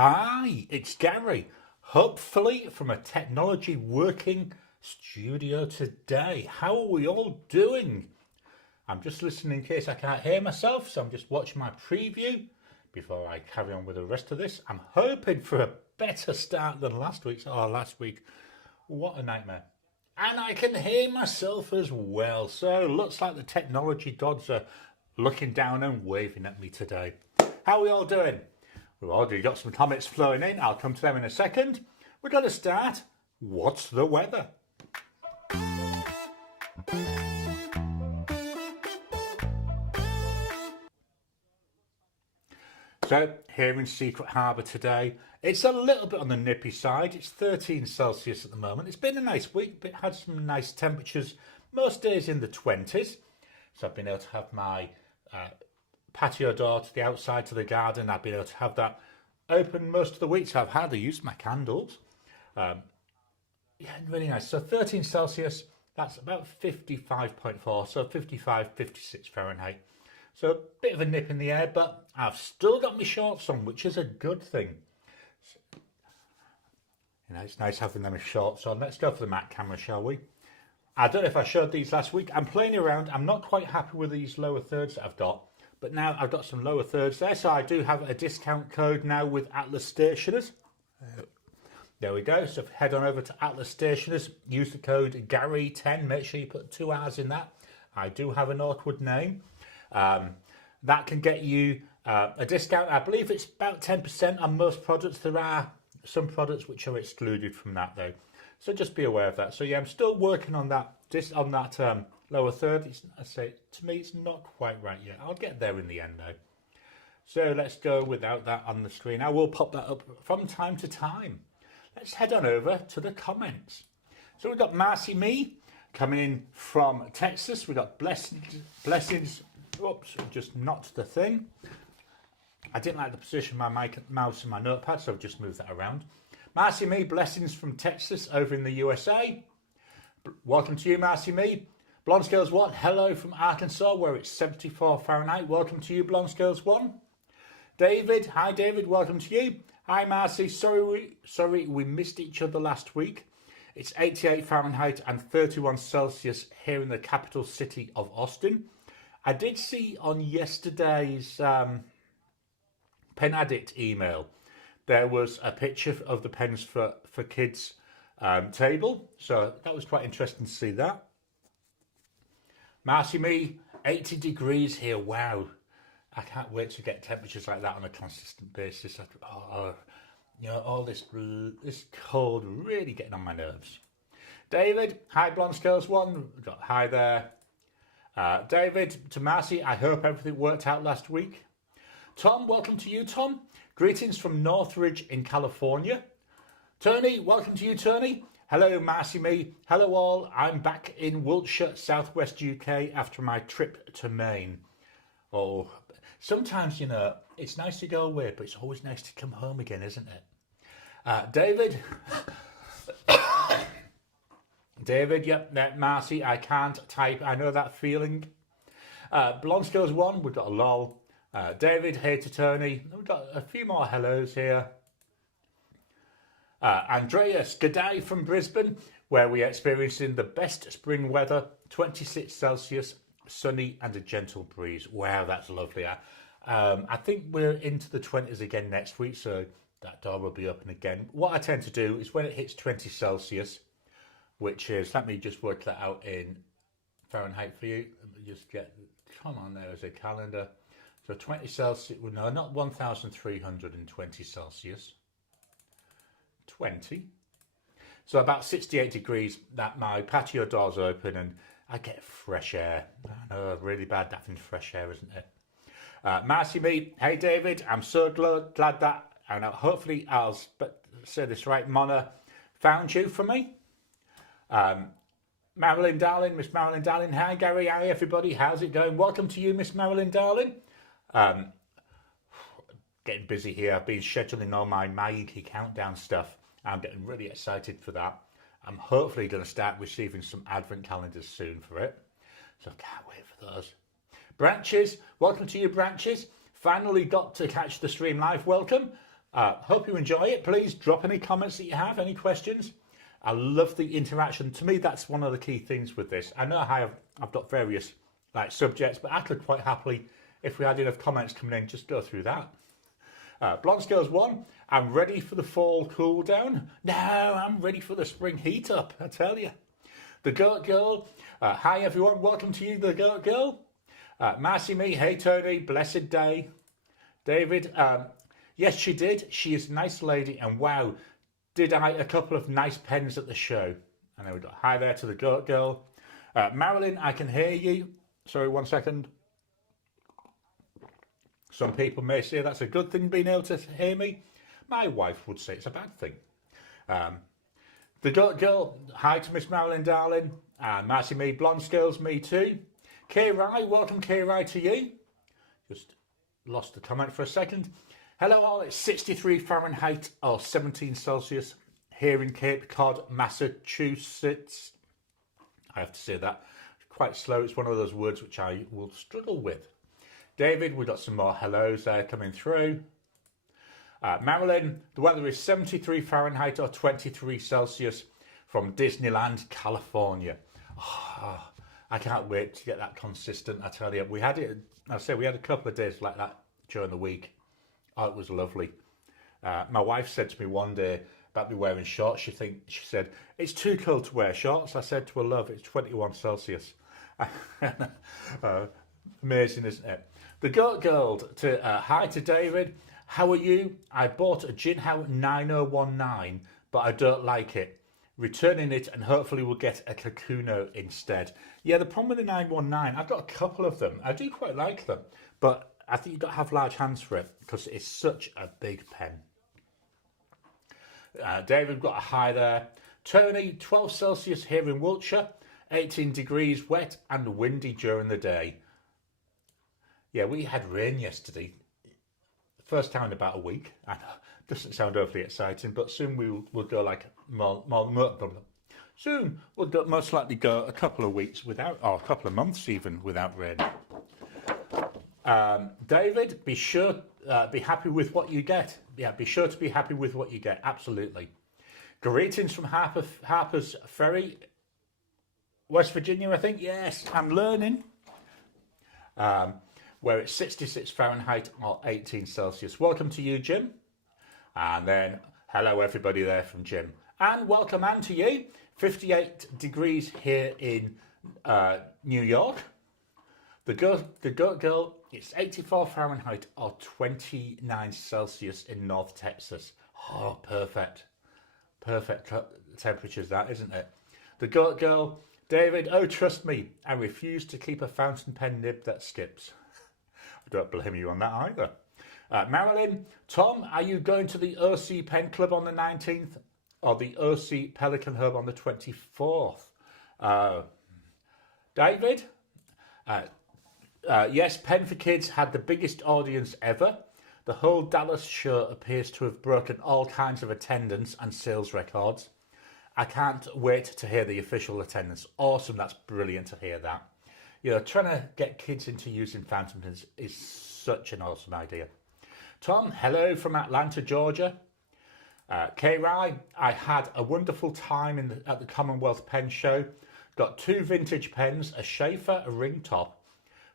Hi, it's Gary, hopefully from a technology working studio today. How are we all doing? I'm just listening in case I can't hear myself, so I'm just watching my preview before I carry on with the rest of this. I'm hoping for a better start than last week's. Oh, last week, what a nightmare. And I can hear myself as well, so looks like the technology gods are looking down and waving at me today. How are we all doing? We've already got some comments flowing in. I'll come to them in a second. We're going to start. What's the weather? So here in Secret Harbour today, it's a little bit on the nippy side. It's 13 Celsius at the moment. It's been a nice week, but had some nice temperatures. Most days in the 20s. So I've been able to have my patio door to the outside to the garden. I've been able to have that open most of the week, so I've hardly used my candles. Yeah, really nice. So 13 Celsius, that's about 55.4, so 55, 56 Fahrenheit. So a bit of a nip in the air, but I've still got my shorts on, which is a good thing. You know, it's nice having them as shorts on. Let's go for the Mac camera, shall we? I don't know if I showed these last week. I'm playing around. I'm not quite happy with these lower thirds that I've got, but now I've got some lower thirds there, so I do have a discount code now with Atlas Stationers. There we go. So head on over to Atlas Stationers, use the code Gary10. Make sure you put 2 R's in that. I do have an awkward name. That can get you a discount. I believe it's about 10% on most products. There are some products which are excluded from that though. So just be aware of that. So yeah, I'm still working on that. Lower third. I say to me, it's not quite right yet. I'll get there in the end though. So let's go without that on the screen. I will pop that up from time to time. Let's head on over to the comments. So we've got Marcy Me coming in from Texas. We've got blessings. Oops, just knocked the thing. I didn't like the position of my mouse and my notepad, so I've just moved that around. Marcy Me, blessings from Texas over in the USA. Welcome to you, Marcy Me. Blonde Scales 1, hello from Arkansas, where it's 74 Fahrenheit. Welcome to you, Blonde Scales 1. David, hi David, welcome to you. Hi Marcy, sorry we missed each other last week. It's 88 Fahrenheit and 31 Celsius here in the capital city of Austin. I did see on yesterday's Pen Addict email, there was a picture of the Pens for Kids table. So that was quite interesting to see that. Marcy Me, 80 degrees here. Wow. I can't wait to get temperatures like that on a consistent basis. You know, all this cold really getting on my nerves. David, hi Blonde Scales 1. Hi there. David, to Marcy, I hope everything worked out last week. Tom, welcome to you, Tom. Greetings from Northridge in California. Tony, welcome to you, Tony. Hello, Marcy Me. Hello, all. I'm back in Wiltshire, southwest UK, after my trip to Maine. Oh, sometimes, you know, it's nice to go away, but it's always nice to come home again, isn't it? David. David, yep, Marcy, I can't type. I know that feeling. Blonde Scales 1, we've got a lol. David, hey to Tony. We've got a few more hellos here. Andreas, g'day from Brisbane, where we are experiencing the best spring weather, 26 Celsius, sunny and a gentle breeze. Wow, that's lovely. I think we're into the 20s again next week, so that door will be open again. What I tend to do is when it hits 20 Celsius, which is, let me just work that out in Fahrenheit for you. Let me just get, come on, there's a calendar. So 20 Celsius, well, no, not 1,320 Celsius. 20. So about 68 degrees, that my patio door's open and I get fresh air. I know, really bad having fresh air, isn't it? Marcy Me, hey David, I'm so glad that, and hopefully I'll say this right, Mona found you for me. Marilyn Darling, Miss Marilyn Darling, hi Gary, hi everybody, how's it going? Welcome to you, Miss Marilyn Darling. Getting busy here. I've been scheduling all my Yankee countdown stuff. I'm getting really excited for that. I'm hopefully going to start receiving some advent calendars soon for it. So I can't wait for those. Branches, welcome to you, Branches. Finally got to catch the stream live. Welcome. Hope you enjoy it. Please drop any comments that you have, any questions. I love the interaction. To me, that's one of the key things with this. I know I've got various subjects, but I could quite happily, if we had enough comments coming in, just go through that. Blonde Scales 1, I'm ready for the fall cool down. No, I'm ready for the spring heat up, I tell you. The Goat Girl, hi everyone, welcome to you, the Goat Girl. Marcy Me, hey Tony, blessed day. David, yes she did, she is a nice lady, and wow, did I a couple of nice pens at the show. And then we got hi there to the Goat Girl. Marilyn, I can hear you. Sorry, 1 second. Some people may say that's a good thing, being able to hear me. My wife would say it's a bad thing. The Goat Girl, hi to Miss Marilyn, darling. Marcy Me, Blonde Scales, me too. K Rye, welcome K Rye to you. Just lost the comment for a second. Hello all, it's 63 Fahrenheit or 17 Celsius here in Cape Cod, Massachusetts. I have to say that quite slow. It's one of those words which I will struggle with. David, we've got some more hellos there coming through. Marilyn, the weather is 73 Fahrenheit or 23 Celsius from Disneyland, California. Oh, I can't wait to get that consistent, I tell you. We had it, we had a couple of days like that during the week. Oh, it was lovely. My wife said to me one day about me wearing shorts. She said, it's too cold to wear shorts. I said to her, love, it's 21 Celsius. Amazing, isn't it? The Goat Girl, hi to David. How are you? I bought a Jinhao 9019, but I don't like it. Returning it and hopefully we'll get a Kakuno instead. Yeah, the problem with the 919, I've got a couple of them. I do quite like them, but I think you've got to have large hands for it because it's such a big pen. David, got a hi there. Tony, 12 Celsius here in Wiltshire, 18 degrees wet and windy during the day. Yeah, we had rain yesterday. First time in about a week. I know, doesn't sound overly exciting, but soon we'll go like soon we'll most likely go a couple of weeks without, or a couple of months even without rain. David, be sure be happy with what you get. Yeah, be sure to be happy with what you get. Absolutely. Greetings from Harper's Ferry, West Virginia, I think. Yes, I'm learning. Where it's 66 Fahrenheit or 18 Celsius. Welcome to you, Jim. And then hello everybody there from Jim. And welcome Anne to you. 58 degrees here in New York. The Goat Girl, it's 84 Fahrenheit or 29 Celsius in North Texas. Oh, perfect. Perfect temperatures that, isn't it? The Goat Girl, David, oh, trust me, I refuse to keep a fountain pen nib that skips. I don't blame you on that either. Marilyn, Tom, are you going to the OC Pen Club on the 19th or the OC Pelican Hub on the 24th? David, yes, Pen for Kids had the biggest audience ever. The whole Dallas show appears to have broken all kinds of attendance and sales records. I can't wait to hear the official attendance. Awesome, that's brilliant to hear that. You know, trying to get kids into using fountain pens is such an awesome idea. Tom, hello from Atlanta, Georgia. K Rye, I had a wonderful time at the Commonwealth Pen Show. Got 2 vintage pens, a Schaefer, a ring top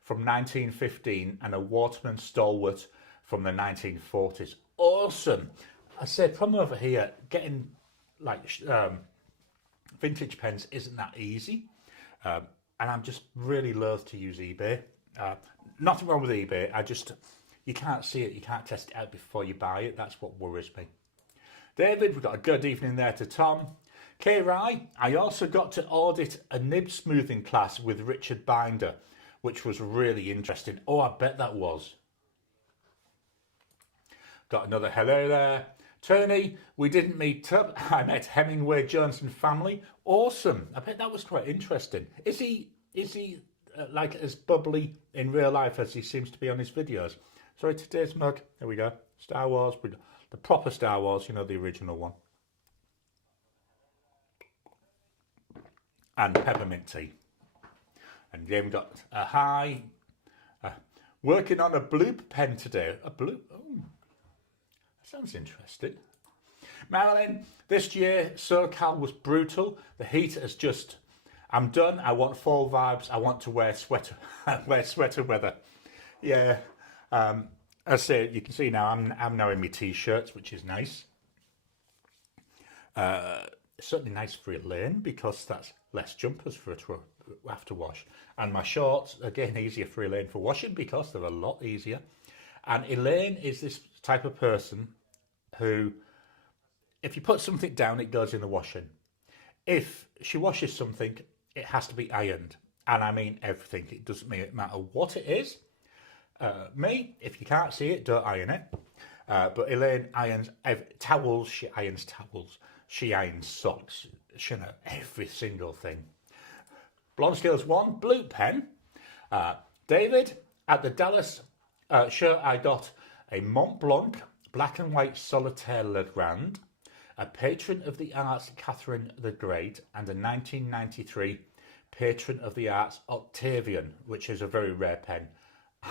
from 1915 and a Waterman Stalwart from the 1940s. Awesome. I said, from over here, getting like vintage pens isn't that easy. And I'm just really loath to use eBay. Nothing wrong with eBay. You can't see it, you can't test it out before you buy it. That's what worries me. David, we've got a good evening there to Tom. K Rye, I also got to audit a nib smoothing class with Richard Binder, which was really interesting. Oh, I bet that was. Got another hello there. Tony, we didn't meet up. I met Hemingway Jones and family. Awesome. I bet that was quite interesting. Is he like as bubbly in real life as he seems to be on his videos? Sorry, today's mug. There we go. Star Wars. The proper Star Wars, you know, the original one. And peppermint tea. And then we got a hi. Working on a bloop pen today. A bloop. Oh. Sounds interesting. Marilyn, this year SoCal was brutal. The heat has just... I'm done. I want fall vibes. I want to wear sweater, wear sweater weather. Yeah. I say, you can see now I'm now in my t-shirts, which is nice. Certainly nice for Elaine because that's less jumpers for her to have to wash. And my shorts, again, easier for Elaine for washing because they're a lot easier. And Elaine is this type of person who, if you put something down, it goes in the washing. If she washes something, it has to be ironed. And I mean everything. It doesn't matter what it is. Me, if you can't see it, don't iron it. But Elaine irons towels. She irons towels. She irons socks. She knows every single thing. Blonde Scales 1, blue pen. David, at the Dallas show, I got a Mont Blanc black and white solitaire Legrand, a Patron of the Arts Catherine the Great, and a 1993 Patron of the Arts Octavian, which is a very rare pen.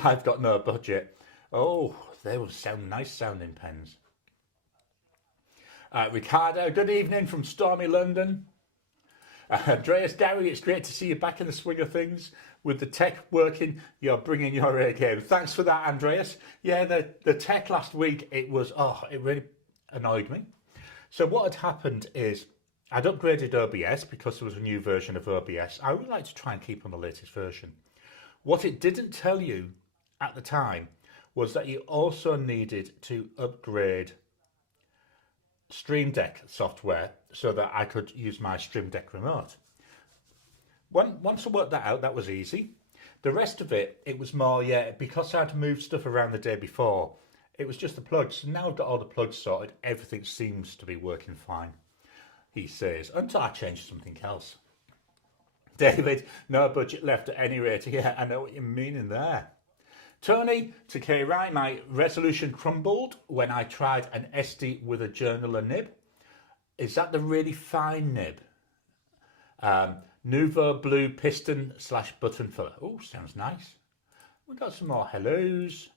I've got no budget. Oh, they will sound nice sounding pens. Ricardo, good evening from stormy London. Andreas, Gary, it's great to see you back in the swing of things. With the tech working, you're bringing your A game. Thanks for that, Andreas. Yeah, the tech last week, it really annoyed me. So what had happened is I'd upgraded OBS because there was a new version of OBS. I would like to try and keep on the latest version. What it didn't tell you at the time was that you also needed to upgrade Stream Deck software so that I could use my Stream Deck remote. Once I worked that out, that was easy. The rest of it, it was more, because I'd moved stuff around the day before, it was just the plugs. So now I've got all the plugs sorted, everything seems to be working fine, he says, until I change something else. David, no budget left at any rate. Yeah, I know what you're meaning there. Tony, to K. Ryan, my resolution crumbled when I tried an SD with a journaler nib. Is that the really fine nib? Nouveau Blue Piston / button filler. Oh, sounds nice. We've got some more hellos.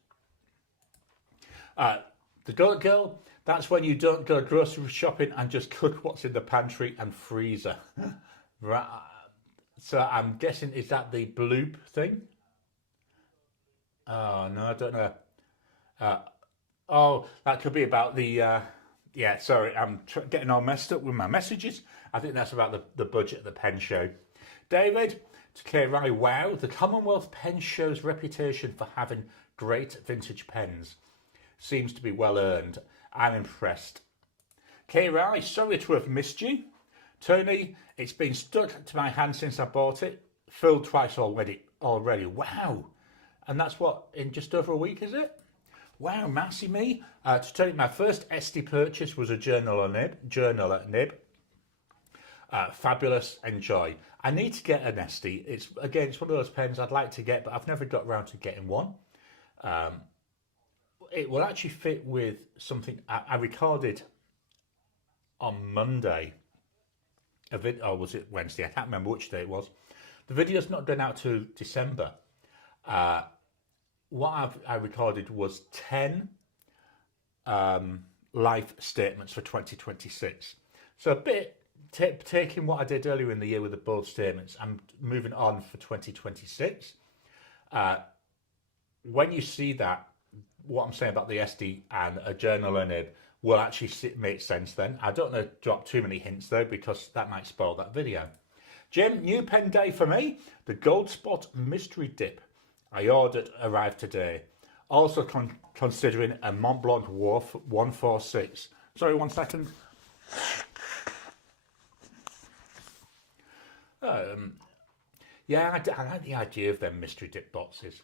The Goat Girl, that's when you don't go grocery shopping and just cook what's in the pantry and freezer. Right. So I'm guessing, is that the bloop thing? Oh, no, I don't know. Oh, that could be about the... yeah, sorry, I'm getting all messed up with my messages. I think that's about the budget of the pen show. David, to K. Riley, wow, the Commonwealth Pen Show's reputation for having great vintage pens seems to be well earned. I'm impressed. K. Riley, sorry to have missed you. Tony, it's been stuck to my hand since I bought it. Filled twice already. Wow. And that's what, in just over a week, is it? Wow, massy me. To tell you, my first SD purchase was a journaler nib. Fabulous, enjoy. I need to get an SD. It's one of those pens I'd like to get, but I've never got around to getting one. It will actually fit with something I recorded on Monday. Or was it Wednesday? I can't remember which day it was. The video's not going out to December. What I recorded was 10 life statements for 2026. So a bit taking what I did earlier in the year with the bold statements, I'm moving on for 2026. When you see that, what I'm saying about the SD and a journaler nib will actually make sense then. I don't want to drop too many hints though, because that might spoil that video. Jim, new pen day for me. The Gold Spot Mystery Dip I ordered arrived today. Also considering a Mont Blanc Wharf 146. Sorry, 1 second. Yeah, I like the idea of them mystery dip boxes.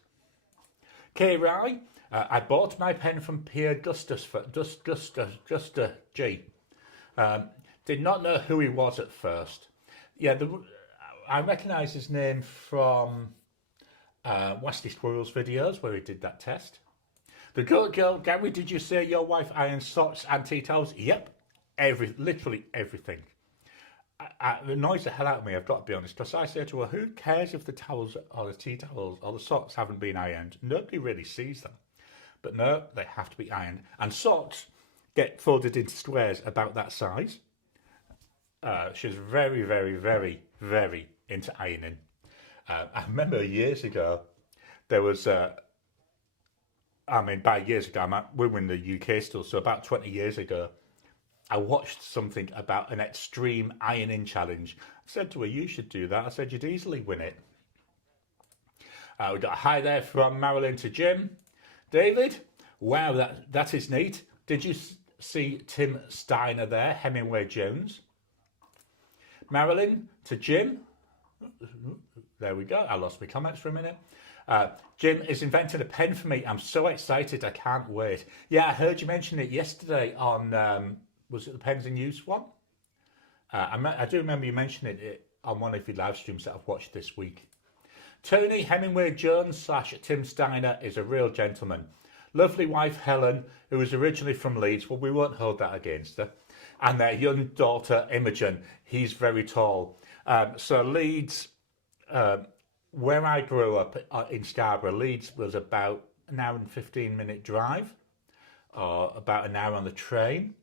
K. Rye, I bought my pen from Pierre Gustus for Gusta G. Did not know who he was at first. Yeah, I recognise his name from Wesley Squirrel's videos where he did that test. The Goat Girl, Gary, did you say your wife irons socks and tea towels? Yep, literally everything. It annoys the hell out of me, I've got to be honest, because I say to her, who cares if the towels or the tea towels or the socks haven't been ironed? Nobody really sees them. But no, they have to be ironed. And socks, get folded into squares about that size. She's very, very, very, very into ironing. I remember years ago, there was, by years ago, we were in the UK still, so about 20 years ago, I watched something about an extreme ironing challenge. I said to her, you should do that. I said, you'd easily win it. We got a hi there from Marilyn to Jim. David, wow, that is neat. Did you see Tim Steiner there, Hemingway Jones? Marilyn to Jim. There we go. I lost my comments for a minute. Jim is inventing a pen for me. I'm so excited. I can't wait. Yeah, I heard you mention it yesterday on, was it the Pens in Use one? I do remember you mentioning it on one of your live streams that I've watched this week. Tony Hemingway Jones / Tim Steiner is a real gentleman. Lovely wife Helen, who is originally from Leeds. Well, we won't hold that against her. And their young daughter Imogen. He's very tall. So Leeds, where I grew up in Scarborough, Leeds was about an hour and 15-minute drive, or about an hour on the train.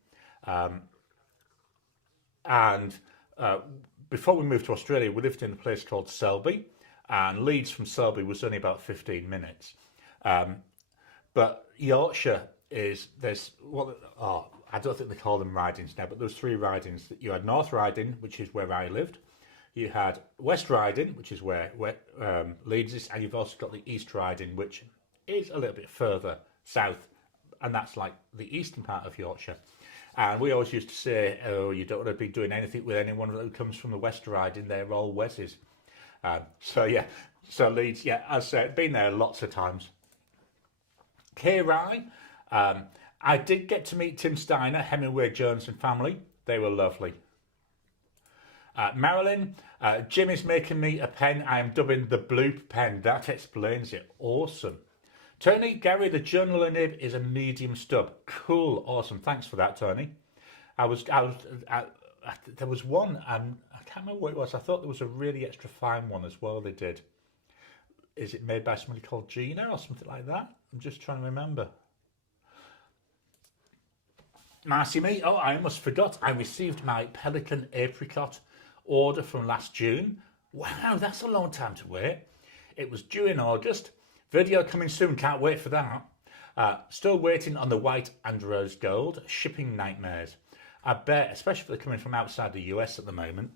Before we moved to Australia, we lived in a place called Selby, and Leeds from Selby was only about 15 minutes. But Yorkshire I don't think they call them ridings now, but there was 3 ridings. You had North Riding, which is where I lived. You had West Riding, which is where Leeds is, and you've also got the East Riding, which is a little bit further south, and that's like the eastern part of Yorkshire. And we always used to say, oh, you don't want to be doing anything with anyone who comes from the West Riding, they're all Wesses. So Leeds, yeah, as I said, been there lots of times. K-Rye, I did get to meet Tim Steiner, Hemingway Jones and family. They were lovely. Marilyn, Jim is making me a pen I am dubbing the Bloop pen. That explains it. Awesome. Tony, Gary, the journaler nib is a medium stub. Cool, awesome. Thanks for that, Tony. There was one, I can't remember what it was. I thought there was a really extra fine one as well they did. Is it made by somebody called Gina or something like that? I'm just trying to remember. Marcy me, oh, I almost forgot. I received my Pelican Apricot order from last June. Wow, that's a long time to wait. It was due in August. Video coming soon, can't wait for that. Still waiting on the white and rose gold. Shipping nightmares. I bet, especially if they're coming from outside the US at the moment.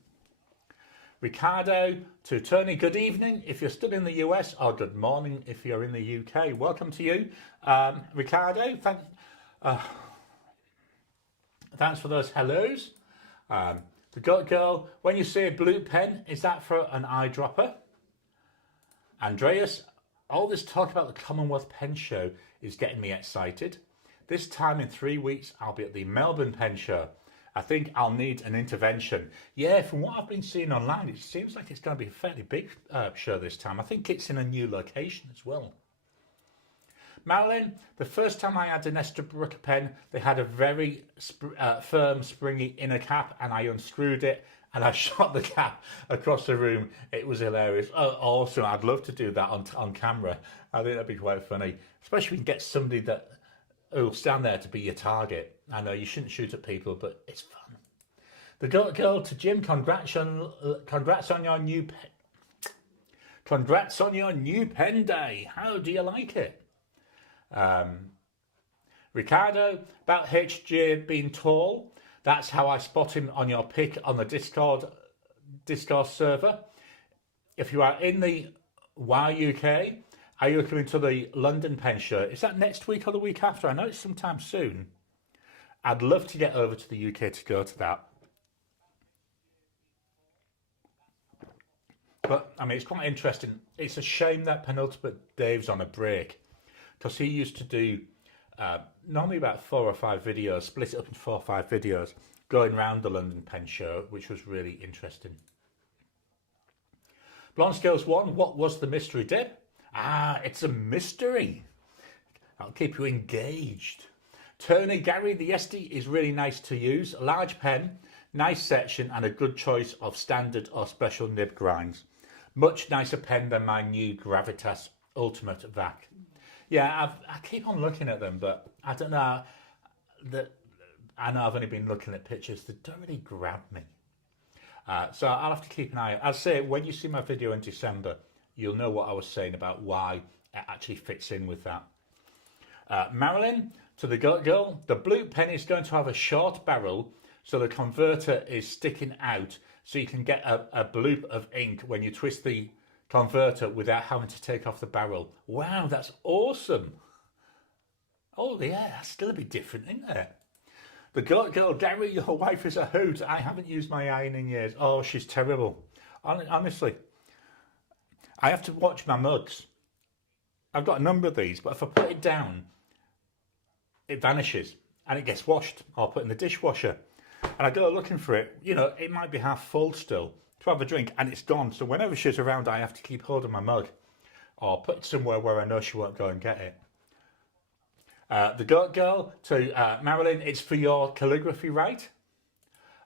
Ricardo to Tony, good evening if you're still in the US, or good morning if you're in the UK. Welcome to you. Ricardo, thanks for those hellos. The Goat Girl, when you say blue pen, is that for an eyedropper? Andreas, all this talk about the Commonwealth Pen Show is getting me excited. This time in 3 weeks, I'll be at the Melbourne Pen Show. I think I'll need an intervention. Yeah, from what I've been seeing online, it seems like it's going to be a fairly big show this time. I think it's in a new location as well. Marilyn, the first time I had an Estabrook pen, they had a very firm, springy inner cap, and I unscrewed it and I shot the cap across the room. It was hilarious. Oh, awesome. I'd love to do that on camera. I think that'd be quite funny, especially if we can get somebody who'll stand there to be your target. I know you shouldn't shoot at people, but it's fun. The girl to Jim, congrats on your new pen. Congrats on your new pen day. How do you like it? Ricardo, about HJ being tall. That's how I spot him on your pic on the Discord server. If you are in the UK, are you coming to the London Pen Show? Is that next week or the week after? I know it's sometime soon. I'd love to get over to the UK to go to that. But, I mean, it's quite interesting. It's a shame that Penultimate Dave's on a break, because he used to do normally about 4 or 5 videos, split it up into 4 or 5 videos, going around the London Pen Show, which was really interesting. Blonde Scales 1, what was the mystery, Deb? It's a mystery. I'll keep you engaged. Tony, Gary, the SD is really nice to use. A large pen, nice section, and a good choice of standard or special nib grinds. Much nicer pen than my new Gravitas Ultimate VAC. Yeah, I keep on looking at them, but I don't know. I know I've only been looking at pictures that don't really grab me. So I'll have to keep an eye out. I'll say when you see my video in December, you'll know what I was saying about why it actually fits in with that. Marilyn, to the girl, the blue pen is going to have a short barrel, so the converter is sticking out, so you can get a bloop of ink when you twist the converter without having to take off the barrel. Wow, that's awesome. Oh yeah, that's still a bit different, isn't it? The girl, Gary, your wife is a hoot. I haven't used my iron in years. Oh, she's terrible. Honestly, I have to watch my mugs. I've got a number of these, but if I put it down, it vanishes and it gets washed or put in the dishwasher. And I go looking for it. You know, it might be half full still to have a drink and it's gone. So whenever she's around, I have to keep hold of my mug or put it somewhere where I know she won't go and get it. The girl, to Marilyn, it's for your calligraphy, right?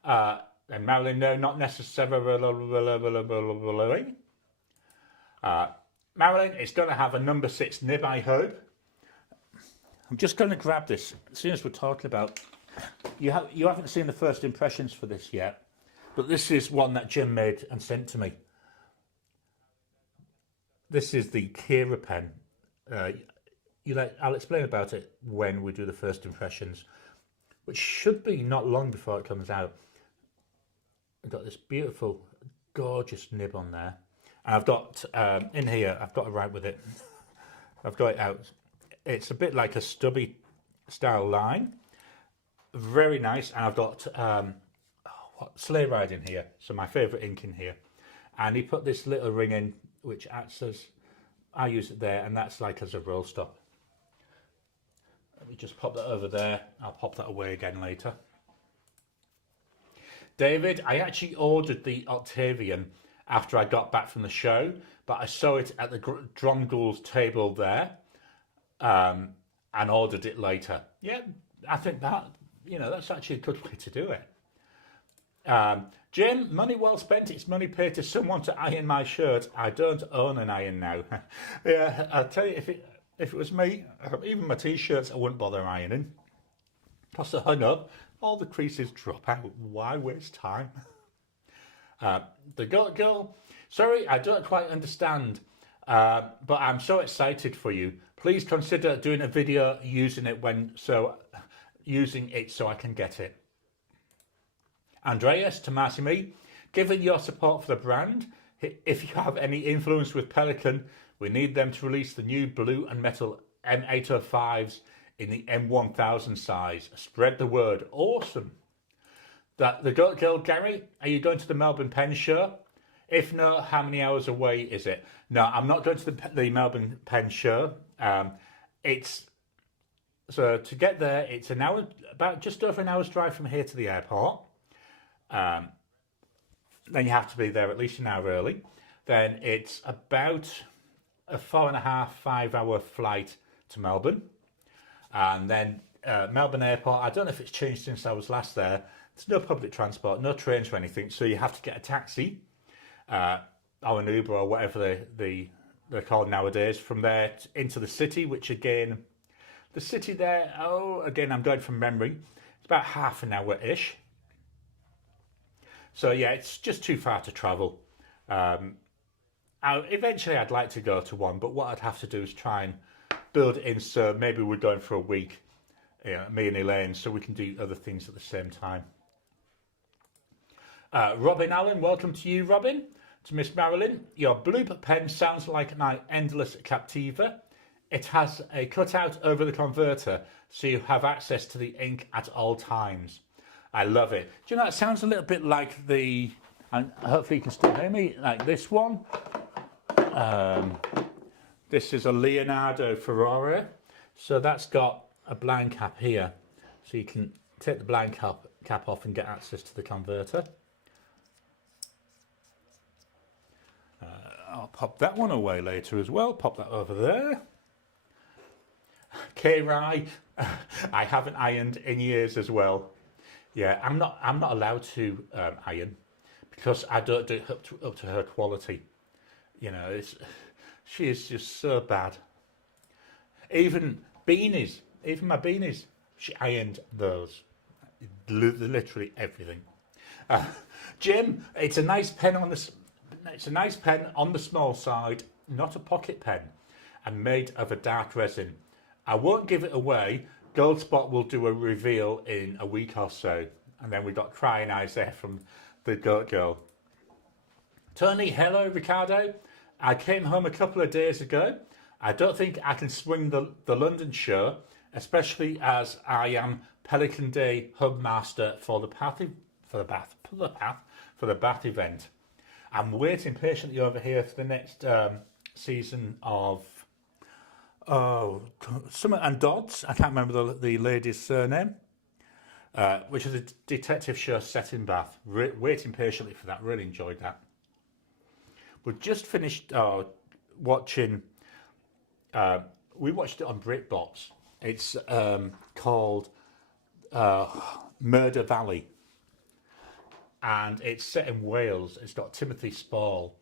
And Marilyn, no, not necessarily. Marilyn, it's going to have a number 6 nib, I hope. I'm just going to grab this as soon as we're talking about. You haven't seen the first impressions for this yet, but this is one that Jim made and sent to me. This is the Kira pen. I'll explain about it when we do the first impressions, which should be not long before it comes out. I've got this beautiful, gorgeous nib on there. And I've got, in here, I've got to write with it. I've got it out. It's a bit like a stubby style line. Very nice. And I've got sleigh ride in here. So my favourite ink in here. And he put this little ring in, which acts as, I use it there, and that's like as a roll stop. Let me just pop that over there. I'll pop that away again later. David, I actually ordered the Octavian after I got back from the show, but I saw it at the Dromgool's table there and ordered it later. Yeah, I think that, that's actually a good way to do it. Jim, money well spent. It's money paid to someone to iron my shirt. I don't own an iron now. Yeah, I'll tell you, if it was me, even my t-shirts, I wouldn't bother ironing. Plus they're hung up, all the creases drop out. Why waste time? The girl, sorry, I don't quite understand, but I'm so excited for you. Please consider doing a video using it so I can get it. Andreas, to Massimi, given your support for the brand, if you have any influence with Pelican, we need them to release the new blue and metal M805s in the M1000 size. Spread the word. Awesome. The girl, Gary, are you going to the Melbourne Pen Show? If no, how many hours away is it? No, I'm not going to the Melbourne Pen Show. So to get there, it's an hour, about just over an hour's drive from here to the airport. Then you have to be there at least an hour early. Then it's about a 4.5, 5 hour flight to Melbourne. And then Melbourne Airport, I don't know if it's changed since I was last there. There's no public transport, no trains or anything. So you have to get a taxi or an Uber or whatever they're called nowadays from there into the city, which again, the city there, again, I'm going from memory. It's about half an hour-ish. So yeah, it's just too far to travel. Eventually I'd like to go to one, but what I'd have to do is try and build it in so maybe we're going for a week, me and Elaine, so we can do other things at the same time. Robin Allen, welcome to you, Robin. To Miss Marilyn, your blooper pen sounds like my Endless Captiva. It has a cutout over the converter, so you have access to the ink at all times. I love it. Do you know, it sounds a little bit like and hopefully you can still hear me, like this one. This is a Leonardo Ferrari. So that's got a blind cap here. So you can take the blind cap off and get access to the converter. I'll pop that one away later as well. Pop that over there. K-Rai, I haven't ironed in years as well. Yeah, I'm not allowed to iron because I don't do it up to her quality. She is just so bad. Even my beanies, she ironed those. literally everything. Uh, Jim, it's a nice pen on the small side, not a pocket pen, and made of a dark resin. I won't give it away. Goldspot will do a reveal in a week or so. And then we got crying eyes there from the Goat Girl. Tony, hello, Ricardo. I came home a couple of days ago. I don't think I can swing the London show, especially as I am Pelican Day hub master for the Bath event. I'm waiting patiently over here for the next season of Summer and Dodds. I can't remember the lady's surname, which is a detective show set in Bath. Waiting patiently for that. Really enjoyed that. We've just finished watching. We watched it on BritBox. It's called Murder Valley, and it's set in Wales. It's got Timothy Spall.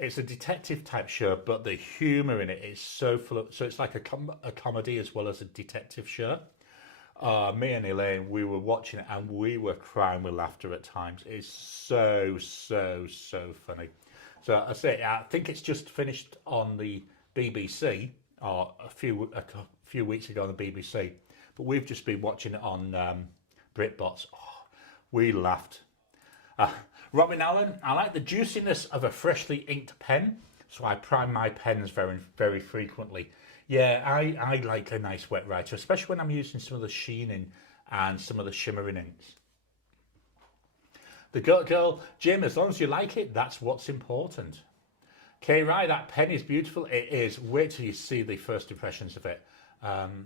It's a detective type show, but the humour in it is so full of. So it's like a comedy as well as a detective show. Me and Elaine, we were watching it and we were crying with laughter at times. It's so funny. So I think it's just finished on the BBC, or a few weeks ago on the BBC. But we've just been watching it on BritBox. Oh, we laughed. Robin Allen, I like the juiciness of a freshly inked pen, so I prime my pens very frequently. Yeah, I like a nice wet writer, especially when I'm using some of the sheening and some of the shimmering inks. The Goat Girl, Jim, as long as you like it, that's what's important. Kay Rye, that pen is beautiful. It is. Wait till you see the first impressions of it. Can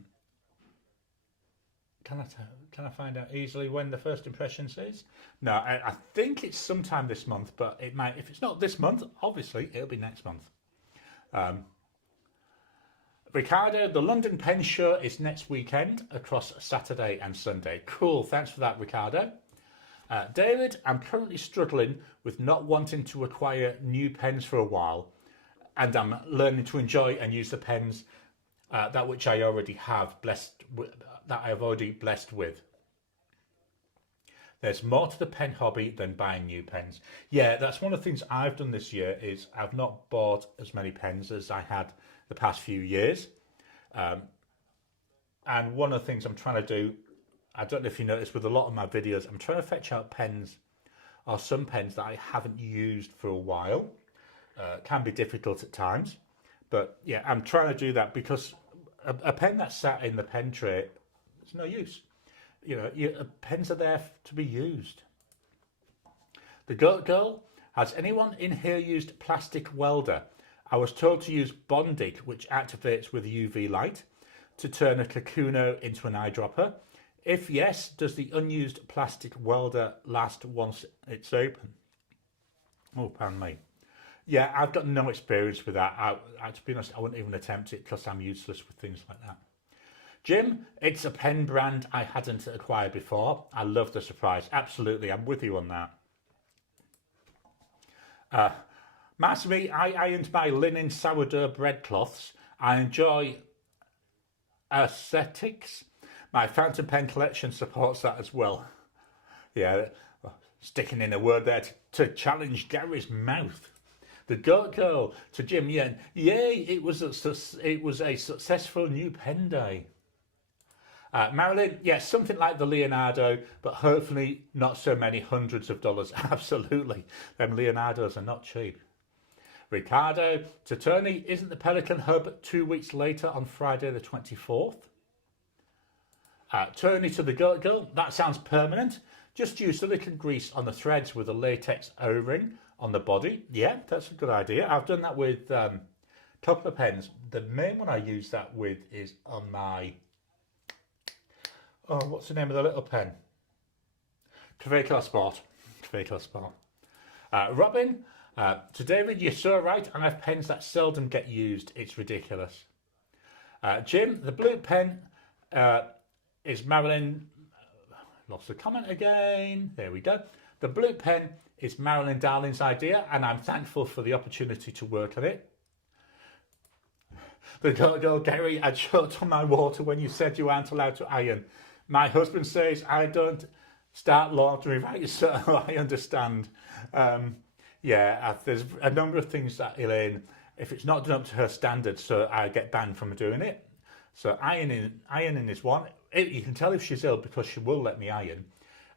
I find out easily when the first impressions is? No, I think it's sometime this month, but it might. If it's not this month, obviously it'll be next month. Ricardo, the London Pen Show is next weekend across Saturday and Sunday. Cool, thanks for that, Ricardo. David, I'm currently struggling with not wanting to acquire new pens for a while, and I'm learning to enjoy and use the pens that which I already have blessed with. There's more to the pen hobby than buying new pens. Yeah, that's one of the things I've done this year is I've not bought as many pens as I had the past few years. And one of the things I'm trying to do, I don't know if you noticed with a lot of my videos, I'm trying to fetch out pens or some pens that I haven't used for a while. Can be difficult at times. But yeah, I'm trying to do that because a pen that's sat in the pen tray, it's no use. You know, pens are there to be used. The Goat Girl, has anyone in here used plastic welder? I was told to use Bondic, which activates with UV light, to turn a Kakuno into an eyedropper. If yes, does the unused plastic welder last once it's open? Oh, pardon me. Yeah, I've got no experience with that. To be honest, I wouldn't even attempt it because I'm useless with things like that. Jim, it's a pen brand I hadn't acquired before. I love the surprise. Absolutely, I'm with you on that. Masumi, I ironed my linen sourdough bread cloths. I enjoy aesthetics. My fountain pen collection supports that as well. Yeah, sticking in a word there to challenge Gary's mouth. The Goat Girl, to Jim, yay, it was a successful new pen day. Marilyn, yes, something like the Leonardo, but hopefully not so many hundreds of dollars. Absolutely. Them Leonardos are not cheap. Ricardo, to Tony, isn't the Pelican Hub 2 weeks later on Friday the 24th? Tony to the Goat Girl, that sounds permanent. Just use silicone grease on the threads with a latex O-ring on the body. Yeah, that's a good idea. I've done that with a couple of pens. The main one I use that with is on my... Oh, what's the name of the little pen? Trevaco Sport. Robin, to David, you're so right. I have pens that seldom get used. It's ridiculous. Jim, the blue pen is Marilyn. Lost the comment again. There we go. The blue pen is Marilyn Darling's idea, and I'm thankful for the opportunity to work on it. The Goat Girl, Gary, I choked on my water when you said you aren't allowed to iron. My husband says I don't start laundry right, so I understand. Yeah, there's a number of things that Elaine, if it's not done up to her standards, so I get banned from doing it. So ironing is one. You can tell if she's ill because she will let me iron.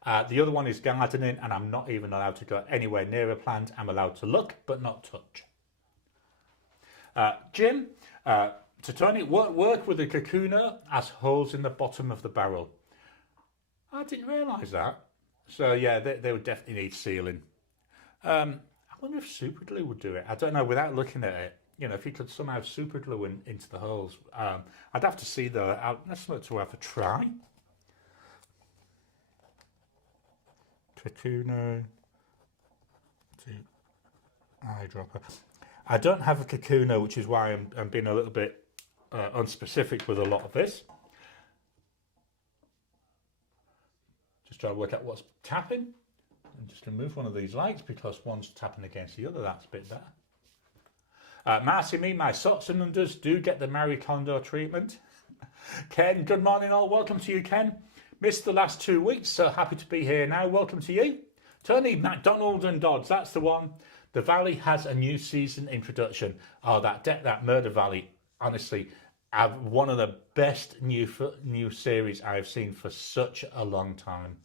The other one is gardening, and I'm not even allowed to go anywhere near a plant. I'm allowed to look, but not touch. Jim, to Tony, work with a cocooner has holes in the bottom of the barrel. I didn't realise that. So yeah, they would definitely need sealing. I wonder if super glue would do it. I don't know, without looking at it. You know, if you could somehow super glue into the holes. I'd have to see though. Let's look to have a try. Cocooner to eyedropper. I don't have a cocooner, which is why I'm being a little bit unspecific with a lot of this. Just try to work out what's tapping. And just remove one of these lights because one's tapping against the other. That's a bit better. Marcy, my socks and unders do get the Marie Kondo treatment. Ken, good morning all. Welcome to you, Ken. Missed the last 2 weeks, so happy to be here now. Welcome to you. Tony, McDonald and Dodds, that's the one. The Valley has a new season introduction. Oh, that Murder Valley, honestly, one of the best new series I've seen for such a long time.